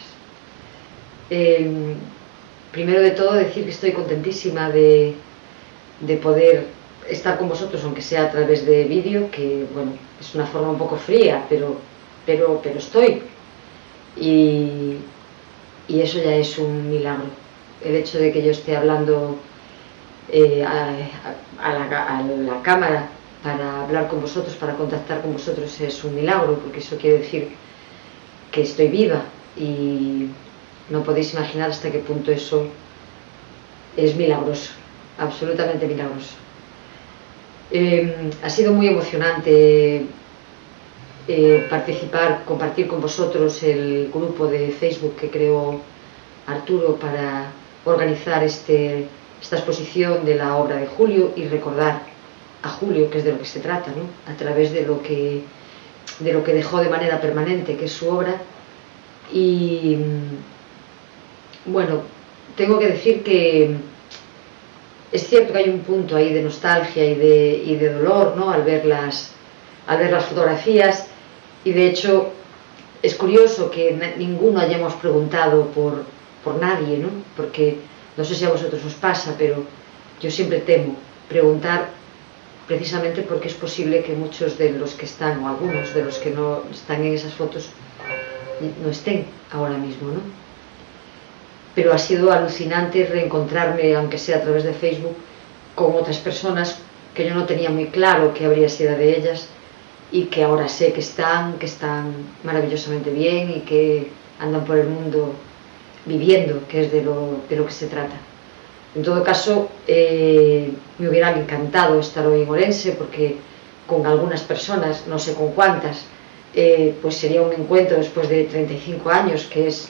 Primero de todo decir que estoy contentísima de poder estar con vosotros, aunque sea a través de vídeo, que bueno, es una forma un poco fría, pero estoy. Y eso ya es un milagro. El hecho de que yo esté hablando a la cámara para hablar con vosotros, para contactar con vosotros, es un milagro, porque eso quiere decir que estoy viva, y no podéis imaginar hasta qué punto eso es milagroso, absolutamente milagroso. Ha sido muy emocionante compartir con vosotros el grupo de Facebook que creó Arturo para organizar esta exposición de la obra de Julio y recordar a Julio, que es de lo que se trata, ¿no? A través de lo que dejó de manera permanente, que es su obra. Y bueno, tengo que decir que es cierto que hay un punto ahí de nostalgia y de dolor, ¿no? Al ver las fotografías, y de hecho es curioso que ninguno hayamos preguntado por nadie, ¿no? Porque no sé si a vosotros os pasa, pero yo siempre temo preguntar, precisamente porque es posible que muchos de los que están, o algunos de los que no están en esas fotos, no estén ahora mismo, ¿no? Pero ha sido alucinante reencontrarme, aunque sea a través de Facebook, con otras personas que yo no tenía muy claro que habría sido de ellas, y que ahora sé que están maravillosamente bien y que andan por el mundo viviendo, que es de lo que se trata. En todo caso, me hubiera encantado estar hoy en Orense, porque con algunas personas, no sé con cuántas, pues sería un encuentro después de 35 años, que es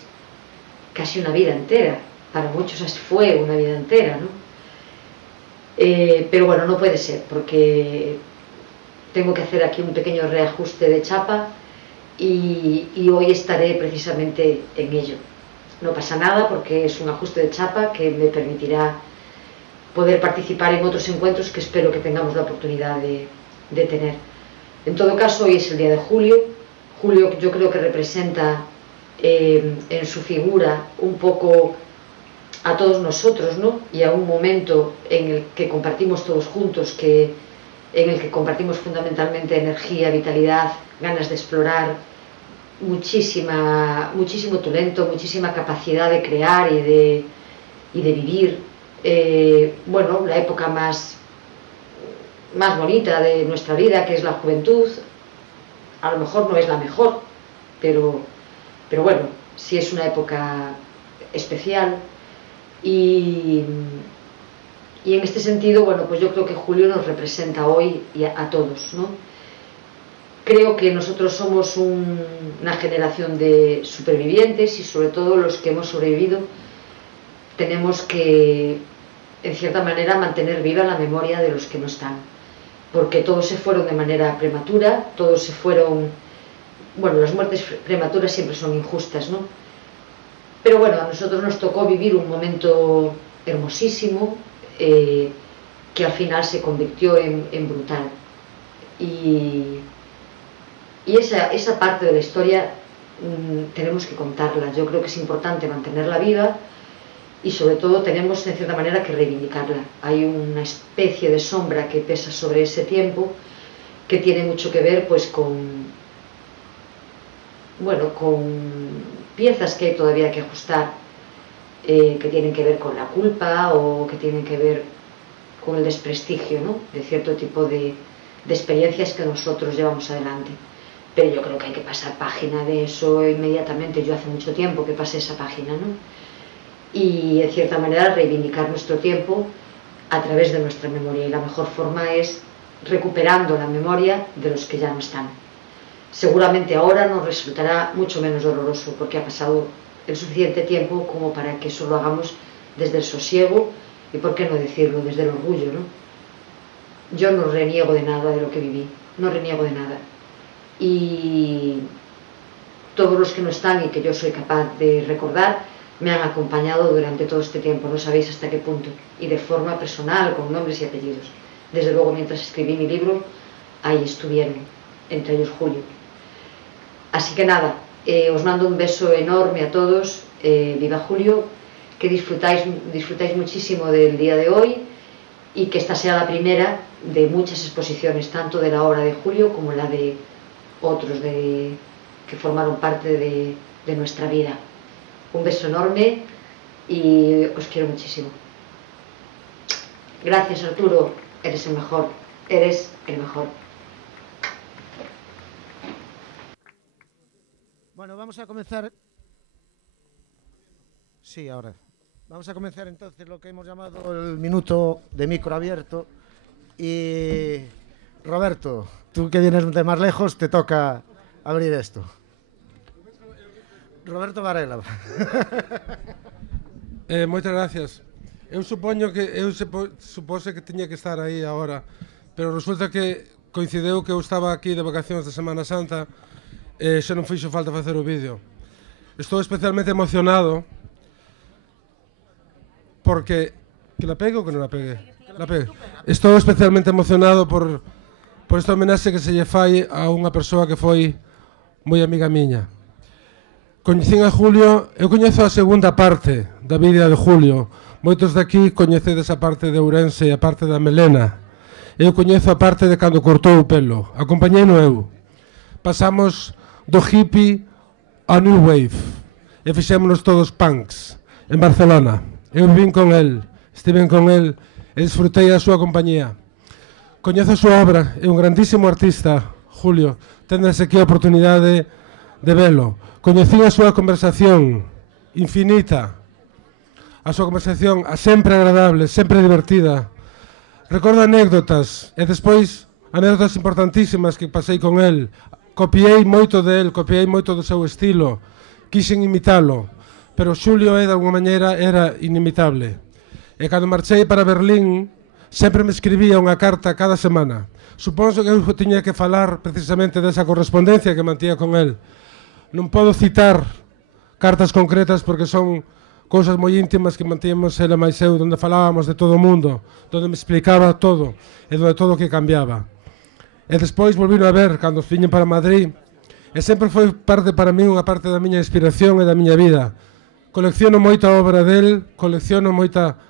casi una vida entera. Para muchos fue una vida entera, ¿no? Pero bueno, no puede ser, porque tengo que hacer aquí un pequeño reajuste de chapa, y hoy estaré precisamente en ello. No pasa nada, porque es un ajuste de chapa que me permitirá poder participar en otros encuentros que espero que tengamos la oportunidad de tener. En todo caso, hoy es el día de Julio. Julio, yo creo que representa en su figura un poco a todos nosotros, ¿no? Y a un momento en el que compartimos todos juntos, en el que compartimos fundamentalmente energía, vitalidad, ganas de explorar, muchísimo talento, muchísima capacidad de crear y de vivir. Bueno, la época más bonita de nuestra vida, que es la juventud. A lo mejor no es la mejor, pero bueno, sí es una época especial, y en este sentido, bueno, pues yo creo que Julio nos representa hoy y a todos, ¿no? Creo que nosotros somos una generación de supervivientes, y sobre todo los que hemos sobrevivido tenemos que, en cierta manera, mantener viva la memoria de los que no están, porque todos se fueron de manera prematura, todos se fueron. Bueno, las muertes prematuras siempre son injustas, ¿no? Pero bueno, a nosotros nos tocó vivir un momento hermosísimo, que al final se convirtió en brutal. Y esa parte de la historia tenemos que contarla. Yo creo que es importante mantenerla viva, y sobre todo tenemos, en cierta manera, que reivindicarla. Hay una especie de sombra que pesa sobre ese tiempo, que tiene mucho que ver, pues, con piezas que hay todavía que ajustar, que tienen que ver con la culpa, o que tienen que ver con el desprestigio, ¿no?, de cierto tipo de experiencias que nosotros llevamos adelante. Pero yo creo que hay que pasar página de eso inmediatamente. Yo hace mucho tiempo que pasé esa página, ¿no? Y, en cierta manera, reivindicar nuestro tiempo a través de nuestra memoria, y la mejor forma es recuperando la memoria de los que ya no están. Seguramente ahora nos resultará mucho menos doloroso, porque ha pasado el suficiente tiempo como para que eso lo hagamos desde el sosiego, y por qué no decirlo, desde el orgullo, ¿no? Yo no reniego de nada de lo que viví, no reniego de nada. y todos los que no están y que yo soy capaz de recordar me han acompañado durante todo este tiempo, no sabéis hasta qué punto, y de forma personal, con nombres y apellidos. Desde luego, mientras escribí mi libro, ahí estuvieron, entre ellos Julio. Así que nada, os mando un beso enorme a todos, viva Julio, que disfrutáis muchísimo del día de hoy y que esta sea la primera de muchas exposiciones, tanto de la obra de Julio como la de otros que formaron parte de nuestra vida. Un beso enorme y os quiero muchísimo. Gracias, Arturo, eres el mejor, eres el mejor. Bueno, vamos a comenzar. Sí, ahora. Vamos a comenzar entonces lo que hemos llamado el minuto de micro abierto. Y Roberto, tú que vienes de más lejos, te toca abrir esto. Roberto Varela. Moitas gracias. Eu supose que tiña que estar aí agora, pero resulta que coincideu que eu estaba aquí de vacacións de Semana Santa e xa non fixo falta facer o vídeo. Estou especialmente emocionado porque... Que la pegue ou que non la pegue? La pegue. Estou especialmente emocionado por esta homenaxe que se lle fai a unha persoa que foi moi amiga miña. Coñecín a Julio, eu coñezo a segunda parte da vida de Julio. Moitos daqui coñecedes a parte de Ourense e a parte da melena. Eu coñezo a parte de cando cortou o pelo. Acompañeino eu. Pasamos do hippie a New Wave e fixémonos todos punks en Barcelona. Eu vivín con el, estiven con el e disfrutei a súa compañía. Coñezo a súa obra, é un grandísimo artista, Julio. Tendes aquí a oportunidade de velo. Coñecín a súa conversación infinita, a súa conversación sempre agradable, sempre divertida. Recordo anécdotas e despois anécdotas importantísimas que pasei con el. Copiei moito de el, copiei moito do seu estilo, quixen imitalo, pero Xulio de alguma maneira era inimitable. E cando marchei para Berlín sempre me escribía unha carta cada semana. Suponso que eu tiña que falar precisamente desa correspondencia que mantía con el. Non podo citar cartas concretas porque son cousas moi íntimas que mantíamos ela máis eu, onde falábamos de todo o mundo, onde me explicaba todo e onde todo o que cambiaba. E despois volvino a ver cando viñen para Madrid e sempre foi parte para mí, unha parte da miña inspiración e da miña vida. Colecciono moita obra del, colecciono moita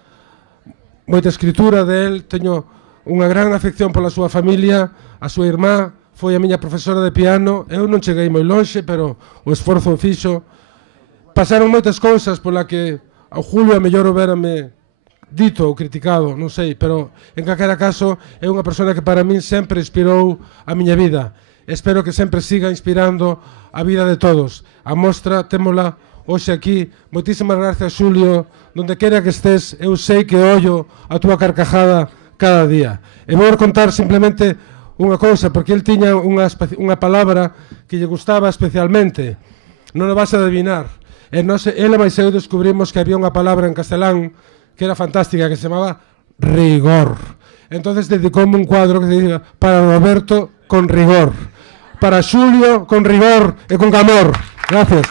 escritura del, teño unha gran afección pola súa familia, a súa irmá foi a miña profesora de piano, eu non cheguei moi lonxe, pero o esforzo o fixo. Pasaron moitas cousas pola que ao Julio a mellor houbérame dito ou criticado, non sei, pero en calquera caso é unha persona que para min sempre inspirou a miña vida. Espero que sempre siga inspirando a vida de todos. A mostra témola hoxe aquí. Moitísimas gracias, Xulio, donde quera que estés, eu sei que ollo a túa carcajada cada día. E vou contar simplemente unha cousa, porque el tiña unha palabra que lle gustaba especialmente. Non o vas a adivinar. Ela máis eu descubrimos que había unha palabra en castelán que era fantástica, que se chamaba rigor. Entonces dedicoume un cuadro que se diga para Roberto con rigor, para Xulio con rigor e con amor. Gracias.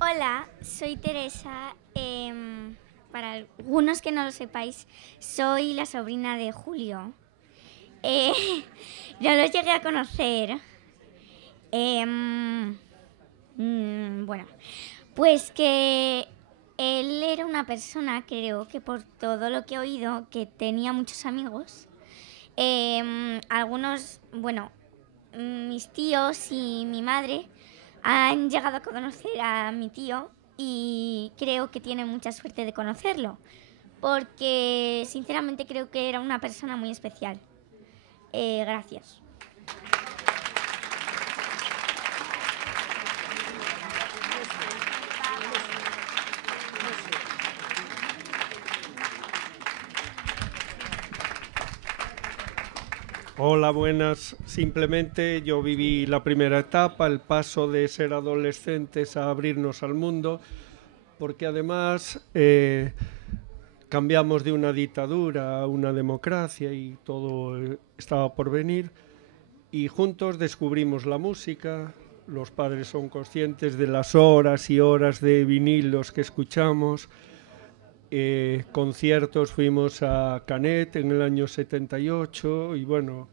Hola, soy Teresa. Para algunos que no lo sepáis, soy la sobrina de Julio. Yo lo llegué a conocer. Bueno, pues que él era una persona, creo que por todo lo que he oído, que tenía muchos amigos. Algunos, bueno, mis tíos y mi madre han llegado a conocer a mi tío y creo que tienen mucha suerte de conocerlo, porque sinceramente creo que era una persona muy especial. Gracias. Hola, buenas. Simplemente yo viví la primera etapa, el paso de ser adolescentes a abrirnos al mundo, porque además cambiamos de una dictadura a una democracia y todo estaba por venir, y juntos descubrimos la música. Los padres son conscientes de las horas y horas de vinilos que escuchamos. Conciertos, fuimos a Canet en el año 78 y bueno,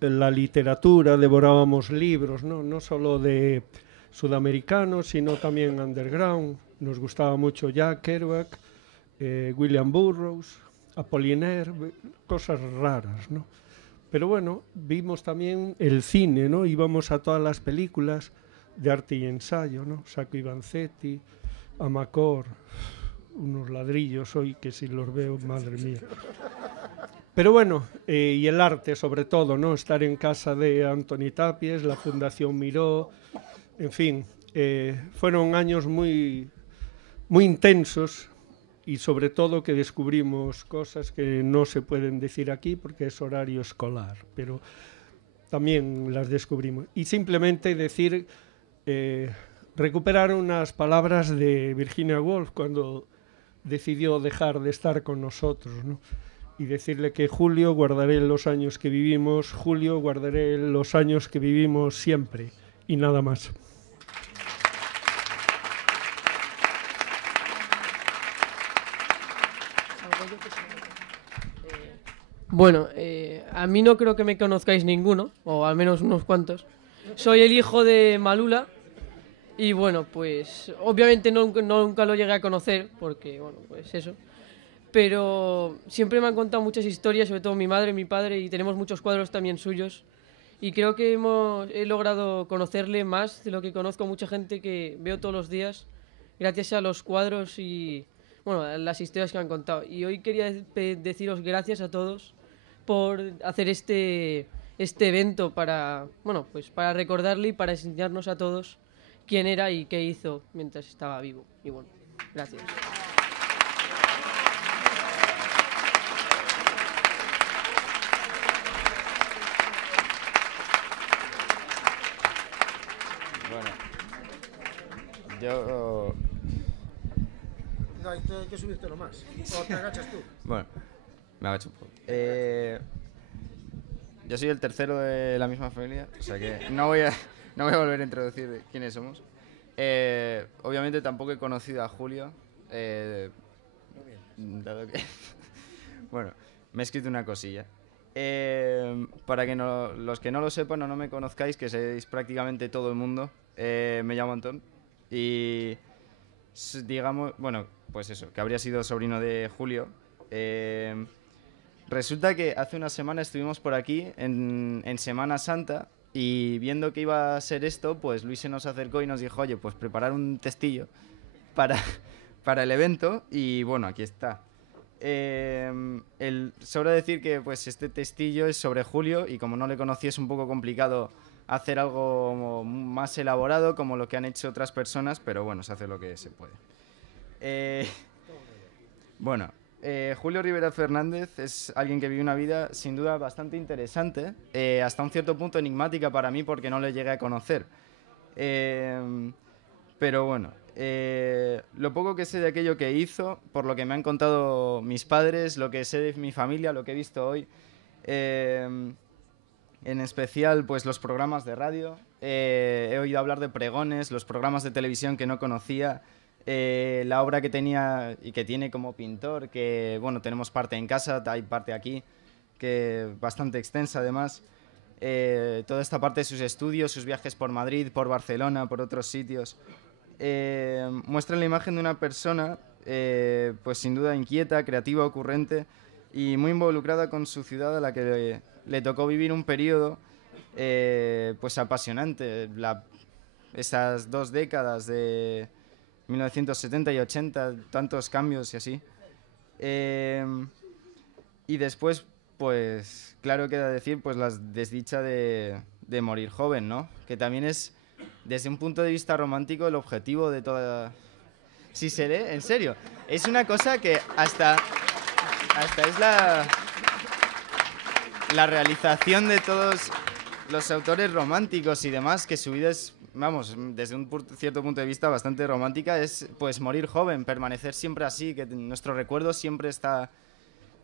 la literatura, devorábamos libros, no solo de sudamericanos, sino también underground. Nos gustaba mucho Jack Kerouac, William Burroughs, Apollinaire, cosas raras, ¿no? Pero bueno, vimos también el cine, ¿no? Íbamos a todas las películas de arte y ensayo, ¿no? Sacco y Vanzetti, Amacor, unos ladrillos hoy que si los veo, madre mía. Pero bueno, y el arte sobre todo, ¿no? Estar en casa de Antoni Tapies, la Fundación Miró, en fin, fueron años muy intensos y sobre todo que descubrimos cosas que no se pueden decir aquí porque es horario escolar, pero también las descubrimos. Y simplemente decir, recuperar unas palabras de Virginia Woolf cuando decidió dejar de estar con nosotros, ¿no? Y decirle que Julio, guardaré los años que vivimos, Julio, guardaré los años que vivimos siempre, y nada más. Bueno, a mí no creo que me conozcáis ninguno, o al menos unos cuantos. Soy el hijo de Malula y bueno, pues obviamente nunca lo llegué a conocer porque, bueno, pues eso. Pero siempre me han contado muchas historias, sobre todo mi madre y mi padre, y tenemos muchos cuadros también suyos. Y creo que he logrado conocerle más de lo que conozco mucha gente que veo todos los días, gracias a los cuadros y, bueno, a las historias que me han contado. Y hoy quería deciros gracias a todos por hacer este evento para, bueno, pues para recordarle y para enseñarnos a todos quién era y qué hizo mientras estaba vivo. Y bueno, gracias. Yo... No, hay que subírtelo más. ¿O te agachas tú? Bueno, me agacho un poco. Yo soy el tercero de la misma familia, o sea que no voy a volver a introducir quiénes somos. Obviamente tampoco he conocido a Julio. Dado que bueno, me he escrito una cosilla. Para que los que no lo sepan o no me conozcáis, que seáis prácticamente todo el mundo, me llamo Antón. Y digamos, bueno, pues eso, que habría sido sobrino de Julio. Resulta que hace una semana estuvimos por aquí en Semana Santa y viendo que iba a ser esto, pues Luis se nos acercó y nos dijo, oye, pues preparar un textillo para el evento y bueno, aquí está. Sobra decir que pues este textillo es sobre Julio y como no le conocí es un poco complicado hacer algo más elaborado como lo que han hecho otras personas, pero bueno, se hace lo que se puede. Bueno, Julio Rivera Fernández es alguien que vive una vida sin duda bastante interesante, hasta un cierto punto enigmática para mí porque no le llegué a conocer. Pero bueno, lo poco que sé de aquello que hizo, por lo que me han contado mis padres, lo que sé de mi familia, lo que he visto hoy, en especial pues los programas de radio, he oído hablar de pregones, los programas de televisión que no conocía, la obra que tenía y que tiene como pintor, que bueno, tenemos parte en casa, hay parte aquí, que bastante extensa además, toda esta parte de sus estudios, sus viajes por Madrid, por Barcelona, por otros sitios, muestran la imagen de una persona pues sin duda inquieta, creativa, ocurrente y muy involucrada con su ciudad a la que le tocó vivir un periodo pues apasionante, esas 2 décadas de 1970 y 80, tantos cambios y así. Y después, pues claro queda decir pues la desdicha de morir joven, ¿no? Que también es, desde un punto de vista romántico, el objetivo de toda... Si se lee, en serio, es una cosa que hasta es la... la realización de todos los autores románticos y demás, que su vida es, vamos, desde un cierto punto de vista bastante romántica, es pues morir joven, permanecer siempre así, que en nuestro recuerdo siempre está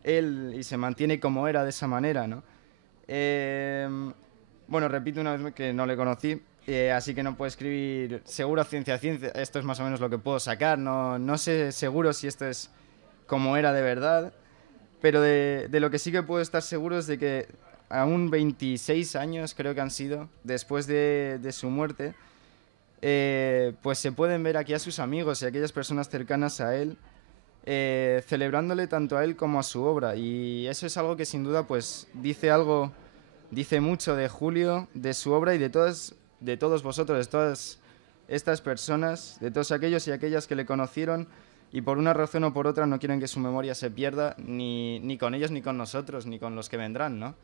él y se mantiene como era de esa manera, ¿no? Bueno, repito una vez que no le conocí, así que no puedo escribir seguro a ciencia. Esto es más o menos lo que puedo sacar, no sé seguro si esto es como era de verdad, pero de lo que sí que puedo estar seguro es de que aún 26 años creo que han sido, después de su muerte, pues se pueden ver aquí a sus amigos y a aquellas personas cercanas a él, celebrándole tanto a él como a su obra, y eso es algo que sin duda pues dice mucho de Julio, de su obra y de todos vosotros, de todas estas personas, de todos aquellos y aquellas que le conocieron y por una razón o por otra no quieren que su memoria se pierda, ni con ellos, ni con nosotros, ni con los que vendrán, ¿no?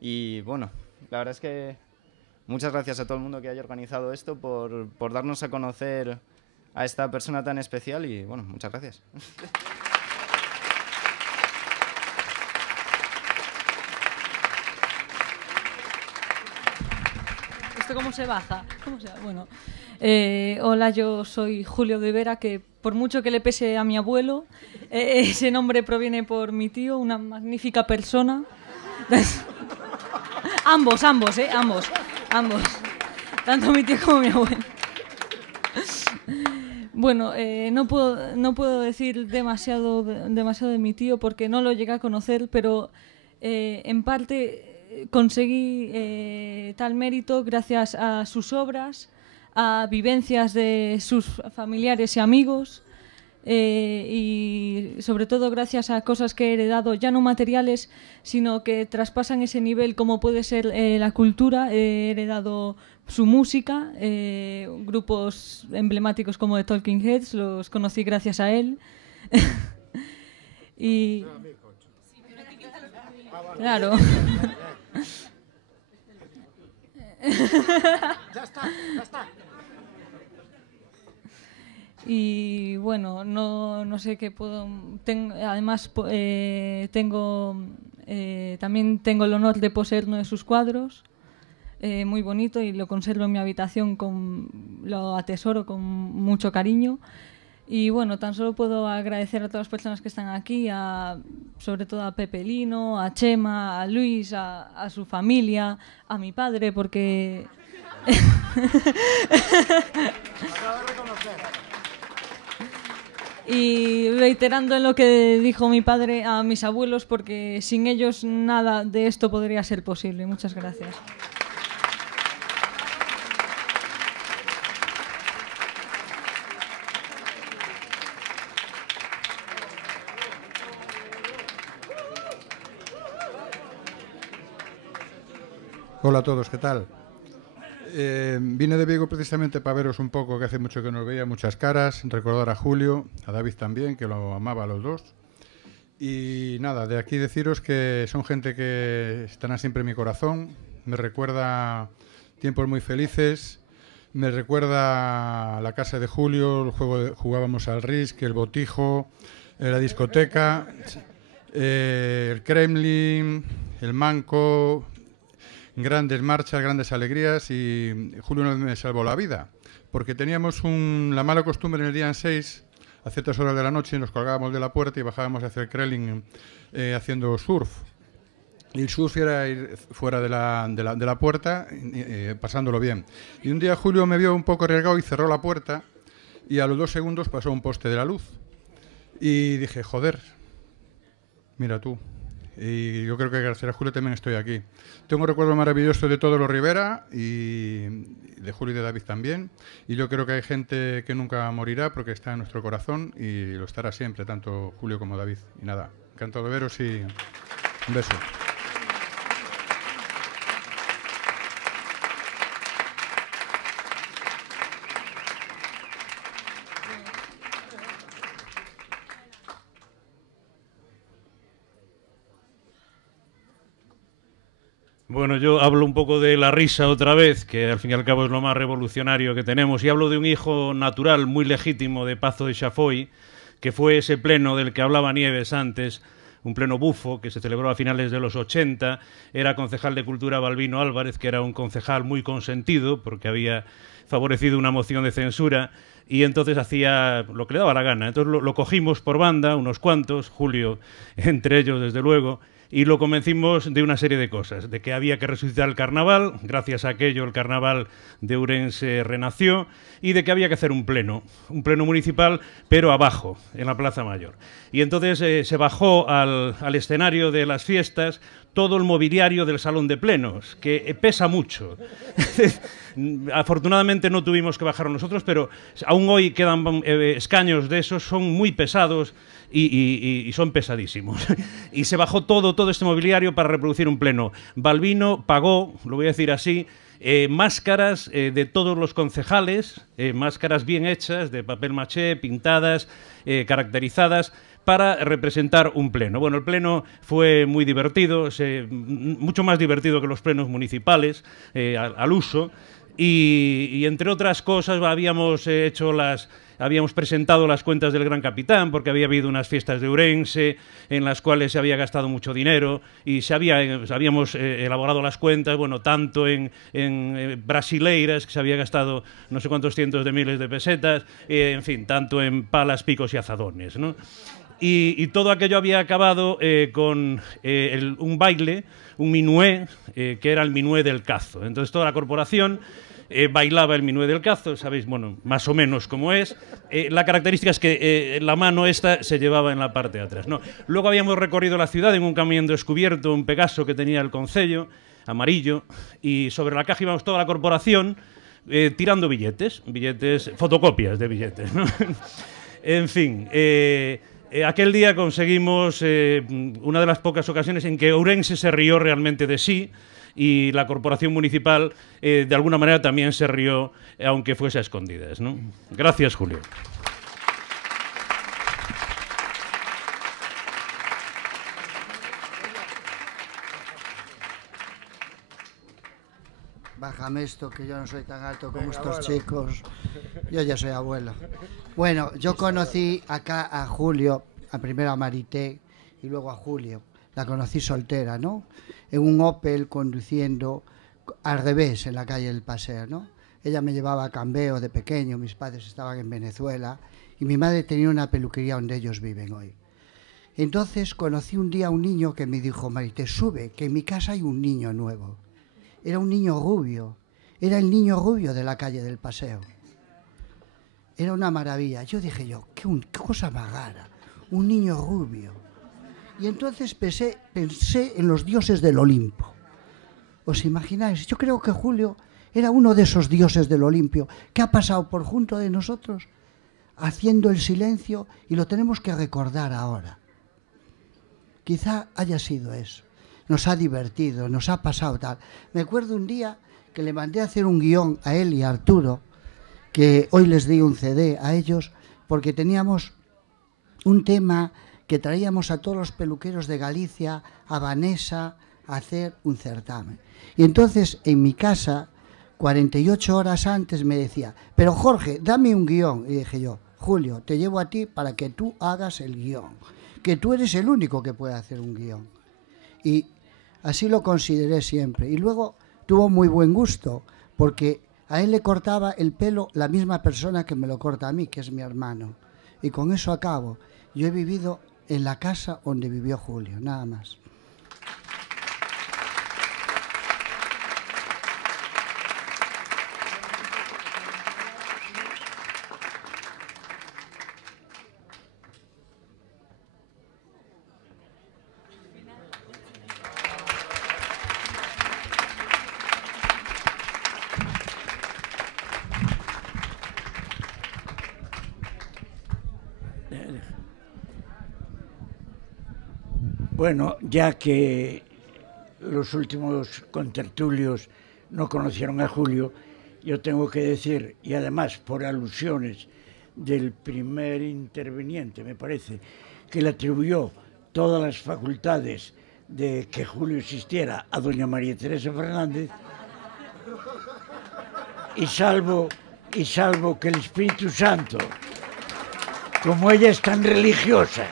Y bueno, la verdad es que muchas gracias a todo el mundo que haya organizado esto por darnos a conocer a esta persona tan especial y bueno, muchas gracias. ¿Cómo se baja? Bueno, hola, yo soy Julio Rivera, que por mucho que le pese a mi abuelo, ese nombre proviene por mi tío, una magnífica persona. ambos, tanto mi tío como mi abuelo. Bueno, no puedo decir demasiado de mi tío porque no lo llegué a conocer, pero en parte conseguí tal mérito gracias a sus obras, a vivencias de sus familiares y amigos, y sobre todo gracias a cosas que he heredado, ya no materiales, sino que traspasan ese nivel como puede ser la cultura. He heredado su música, grupos emblemáticos como The Talking Heads, los conocí gracias a él. Y claro. Ya está. Y bueno, no sé qué puedo. Además, también tengo el honor de poseer uno de sus cuadros, muy bonito, y lo conservo en mi habitación, lo atesoro con mucho cariño. Y bueno, tan solo puedo agradecer a todas las personas que están aquí, sobre todo a Pepe Lino, a Chema, a Luis, a su familia, a mi padre, porque... Y reiterando en lo que dijo mi padre, a mis abuelos, porque sin ellos nada de esto podría ser posible. Muchas gracias. Hola a todos, ¿qué tal? Vine de Vigo precisamente para veros un poco, que hace mucho que nos veía, muchas caras, recordar a Julio, a David también, que lo amaba a los dos. Y nada, de aquí deciros que son gente que estará siempre en mi corazón, me recuerda tiempos muy felices, me recuerda la casa de Julio, el juego jugábamos al Risk, el botijo, la discoteca, el Kremlin, el Manco... Grandes marchas, grandes alegrías, y Julio una vez me salvó la vida, porque teníamos la mala costumbre en el día en 6, a ciertas horas de la noche, nos colgábamos de la puerta y bajábamos hacia el Kremlin haciendo surf. Y el surf era ir fuera de la puerta, pasándolo bien. Y un día Julio me vio un poco arriesgado y cerró la puerta, y a los 2 segundos pasó un poste de la luz. Y dije, joder, mira tú. Y yo creo que gracias a Julio también estoy aquí. Tengo un recuerdo maravilloso de todos los Rivera y de Julio y de David también. Y yo creo que hay gente que nunca morirá porque está en nuestro corazón y lo estará siempre, tanto Julio como David. Y nada, encantado de veros y un beso. Bueno, yo hablo un poco de la risa otra vez, que al fin y al cabo es lo más revolucionario que tenemos, y hablo de un hijo natural muy legítimo de Pazo de Chafoy, que fue ese pleno del que hablaba Nieves antes, un pleno bufo que se celebró a finales de los 80. Era concejal de Cultura Balbino Álvarez, que era un concejal muy consentido porque había favorecido una moción de censura y entonces hacía lo que le daba la gana. Entonces lo cogimos por banda, unos cuantos, Julio entre ellos desde luego, y lo convencimos de una serie de cosas, de que había que resucitar el carnaval, gracias a aquello el carnaval de Ourense renació, y de que había que hacer un pleno municipal, pero abajo, en la Plaza Mayor. Y entonces se bajó al escenario de las fiestas todo el mobiliario del salón de plenos, que pesa mucho. Afortunadamente no tuvimos que bajarlo nosotros, pero aún hoy quedan escaños de esos, son muy pesados y son pesadísimos. Y se bajó todo este mobiliario para reproducir un pleno. Balbino pagó, lo voy a decir así, máscaras de todos los concejales, máscaras bien hechas, de papel maché, pintadas, caracterizadas, para representar un pleno. Bueno, el pleno fue muy divertido, mucho más divertido que los plenos municipales, al uso, y entre otras cosas habíamos presentado las cuentas del Gran Capitán, porque había habido unas fiestas de Ourense en las cuales se había gastado mucho dinero y habíamos elaborado las cuentas, bueno, tanto en brasileiras, que se había gastado no sé cuántos cientos de miles de pesetas, en fin, tanto en palas, picos y azadones, ¿no? Y todo aquello había acabado con un baile, un minué, que era el minué del Cazo. Entonces toda la corporación bailaba el minué del Cazo, sabéis, bueno, más o menos cómo es. La característica es que la mano esta se llevaba en la parte de atrás, ¿no? Luego habíamos recorrido la ciudad en un camión descubierto, un Pegaso que tenía el concello, amarillo, y sobre la caja íbamos toda la corporación tirando billetes, fotocopias de billetes, ¿no? En fin, aquel día conseguimos una de las pocas ocasiones en que Ourense se rió realmente de sí, y la corporación municipal de alguna manera también se rió, aunque fuese a escondidas, ¿no? Gracias, Julio. Bájame esto, que yo no soy tan alto como estos chicos. Yo ya soy abuelo. Bueno, yo conocí acá a Julio, primero a Marité y luego a Julio. La conocí soltera, ¿no? En un Opel conduciendo al revés en la calle del Paseo, ¿no? Ella me llevaba a Cambeo de pequeño, mis padres estaban en Venezuela y mi madre tenía una peluquería donde ellos viven hoy. Entonces conocí un día a un niño que me dijo: Marité, sube, que en mi casa hay un niño nuevo. Era un niño rubio, era el niño rubio de la calle del Paseo. Era una maravilla. Yo dije qué cosa más rara, un niño rubio. Y entonces pensé en los dioses del Olimpo. ¿Os imagináis? Yo creo que Julio era uno de esos dioses del Olimpo que ha pasado por junto de nosotros haciendo el silencio y lo tenemos que recordar ahora. Quizá haya sido eso. Nos ha divertido, nos ha pasado tal. Me acuerdo un día que le mandé a hacer un guión a él y a Arturo, que hoy les di un CD a ellos, porque teníamos un tema que traíamos a todos los peluqueros de Galicia, a Vanessa, a hacer un certamen. Y entonces en mi casa, 48 horas antes me decía: pero Jorge, dame un guión. Y dije yo: Julio, te llevo a ti para que tú hagas el guión, que tú eres el único que puede hacer un guión. Y así lo consideré siempre. Y luego tuvo muy buen gusto, porque a él le cortaba el pelo la misma persona que me lo corta a mí, que es mi hermano. Y con eso acabo. Yo he vivido en la casa donde vivió Julio, nada más. Bueno, ya que los últimos contertulios no conocieron a Julio, yo tengo que decir, y además por alusiones del primer interviniente, me parece, que le atribuyó todas las facultades de que Julio existiera a doña María Teresa Fernández, y salvo que el Espíritu Santo, como ella es tan religiosa,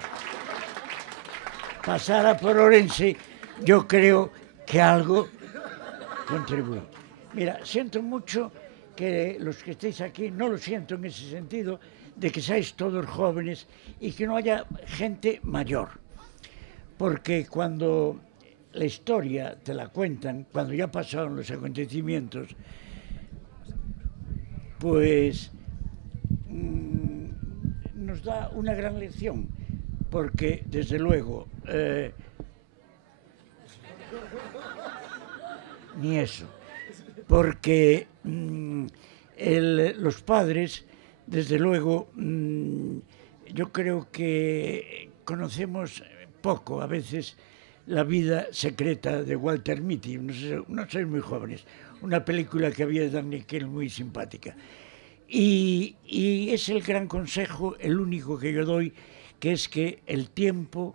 pasara por Orense, yo creo que algo contribuye. Mira, siento mucho que los que estéis aquí, no lo siento en ese sentido, de que seáis todos jóvenes y que no haya gente mayor. Porque cuando la historia te la cuentan, cuando ya pasaron los acontecimientos, pues nos da una gran lección, porque desde luego ni eso, porque los padres, desde luego, yo creo que conocemos poco a veces la vida secreta de Walter Mitty. No sois muy jóvenes, una película que había de Dan Nickel muy simpática. Y es el gran consejo, el único que yo doy, que es que el tiempo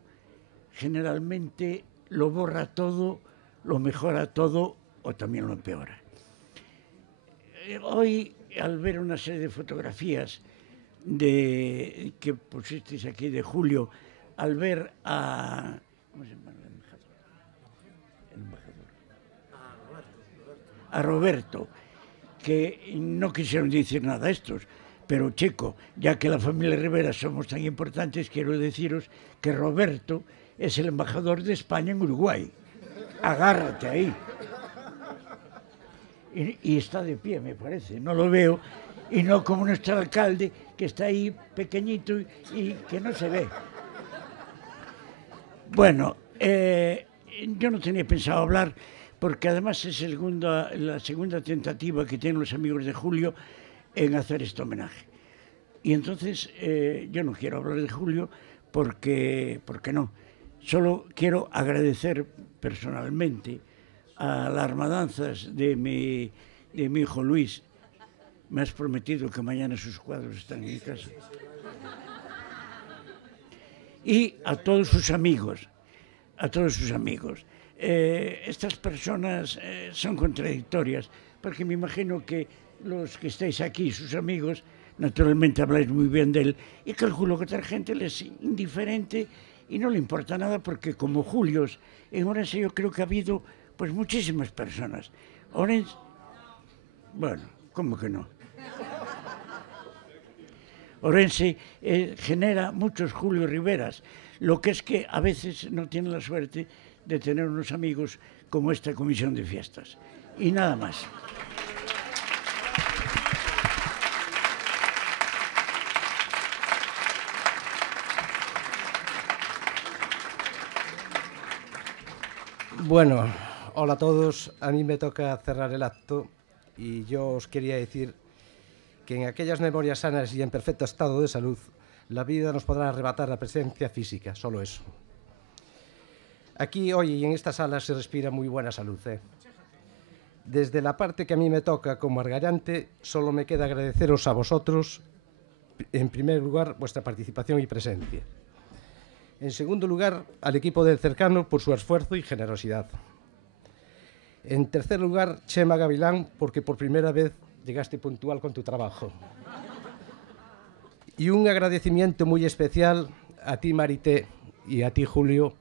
generalmente lo borra todo, lo mejora todo o también lo empeora. Hoy, al ver una serie de fotografías que pusisteis aquí de Julio, al ver a... ¿Cómo se llama el embajador? A Roberto, que no quisieron decir nada a estos, pero chico, ya que la familia Rivera somos tan importantes, quiero deciros que Roberto es el embajador de España en Uruguay. Agárrate ahí. Y está de pie, me parece, no lo veo, y no como nuestro alcalde, que está ahí pequeñito y que no se ve. Bueno, yo no tenía pensado hablar, porque además es la segunda tentativa que tienen los amigos de Julio en hacer este homenaje. Y entonces yo no quiero hablar de Julio porque no. Solo quiero agradecer personalmente a las armadanzas de mi hijo Luis. Me has prometido que mañana sus cuadros están en mi casa. Y a todos sus amigos, estas personas son contradictorias, porque me imagino que los que estáis aquí, sus amigos, naturalmente habláis muy bien de él, y calculo que otra gente les es indiferente y no le importa nada, porque como Julios, en Orense yo creo que ha habido pues muchísimas personas. Orense, bueno, ¿cómo que no? Orense genera muchos Julio Riveras, lo que es que a veces no tiene la suerte de tener unos amigos como esta comisión de fiestas. Y nada más. Bueno, hola a todos. A mí me toca cerrar el acto y yo os quería decir que en aquellas memorias sanas y en perfecto estado de salud, la vida nos podrá arrebatar la presencia física, solo eso. Aquí hoy y en esta sala se respira muy buena salud, ¿eh? Desde la parte que a mí me toca como argallante, solo me queda agradeceros a vosotros, en primer lugar, vuestra participación y presencia. En segundo lugar, al equipo del Cercano por su esfuerzo y generosidad. En tercer lugar, Chema Gavilán, porque por primera vez llegaste puntual con tu trabajo. Y un agradecimiento muy especial a ti, Marité, y a ti, Julio,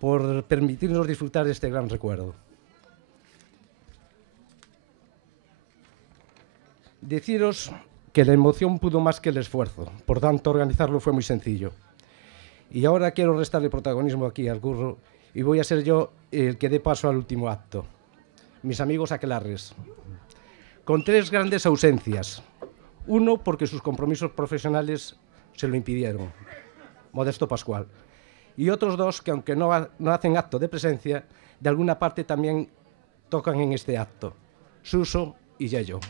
por permitirnos disfrutar de este gran recuerdo. Deciros que la emoción pudo más que el esfuerzo, por tanto organizarlo fue muy sencillo. Y ahora quiero restarle protagonismo aquí al curro y voy a ser yo el que dé paso al último acto. Mis amigos aquelarres, con tres grandes ausencias. Uno porque sus compromisos profesionales se lo impidieron, Modesto Pascual. Y otros dos que, aunque no hacen acto de presencia, de alguna parte también tocan en este acto, Suso y Yello.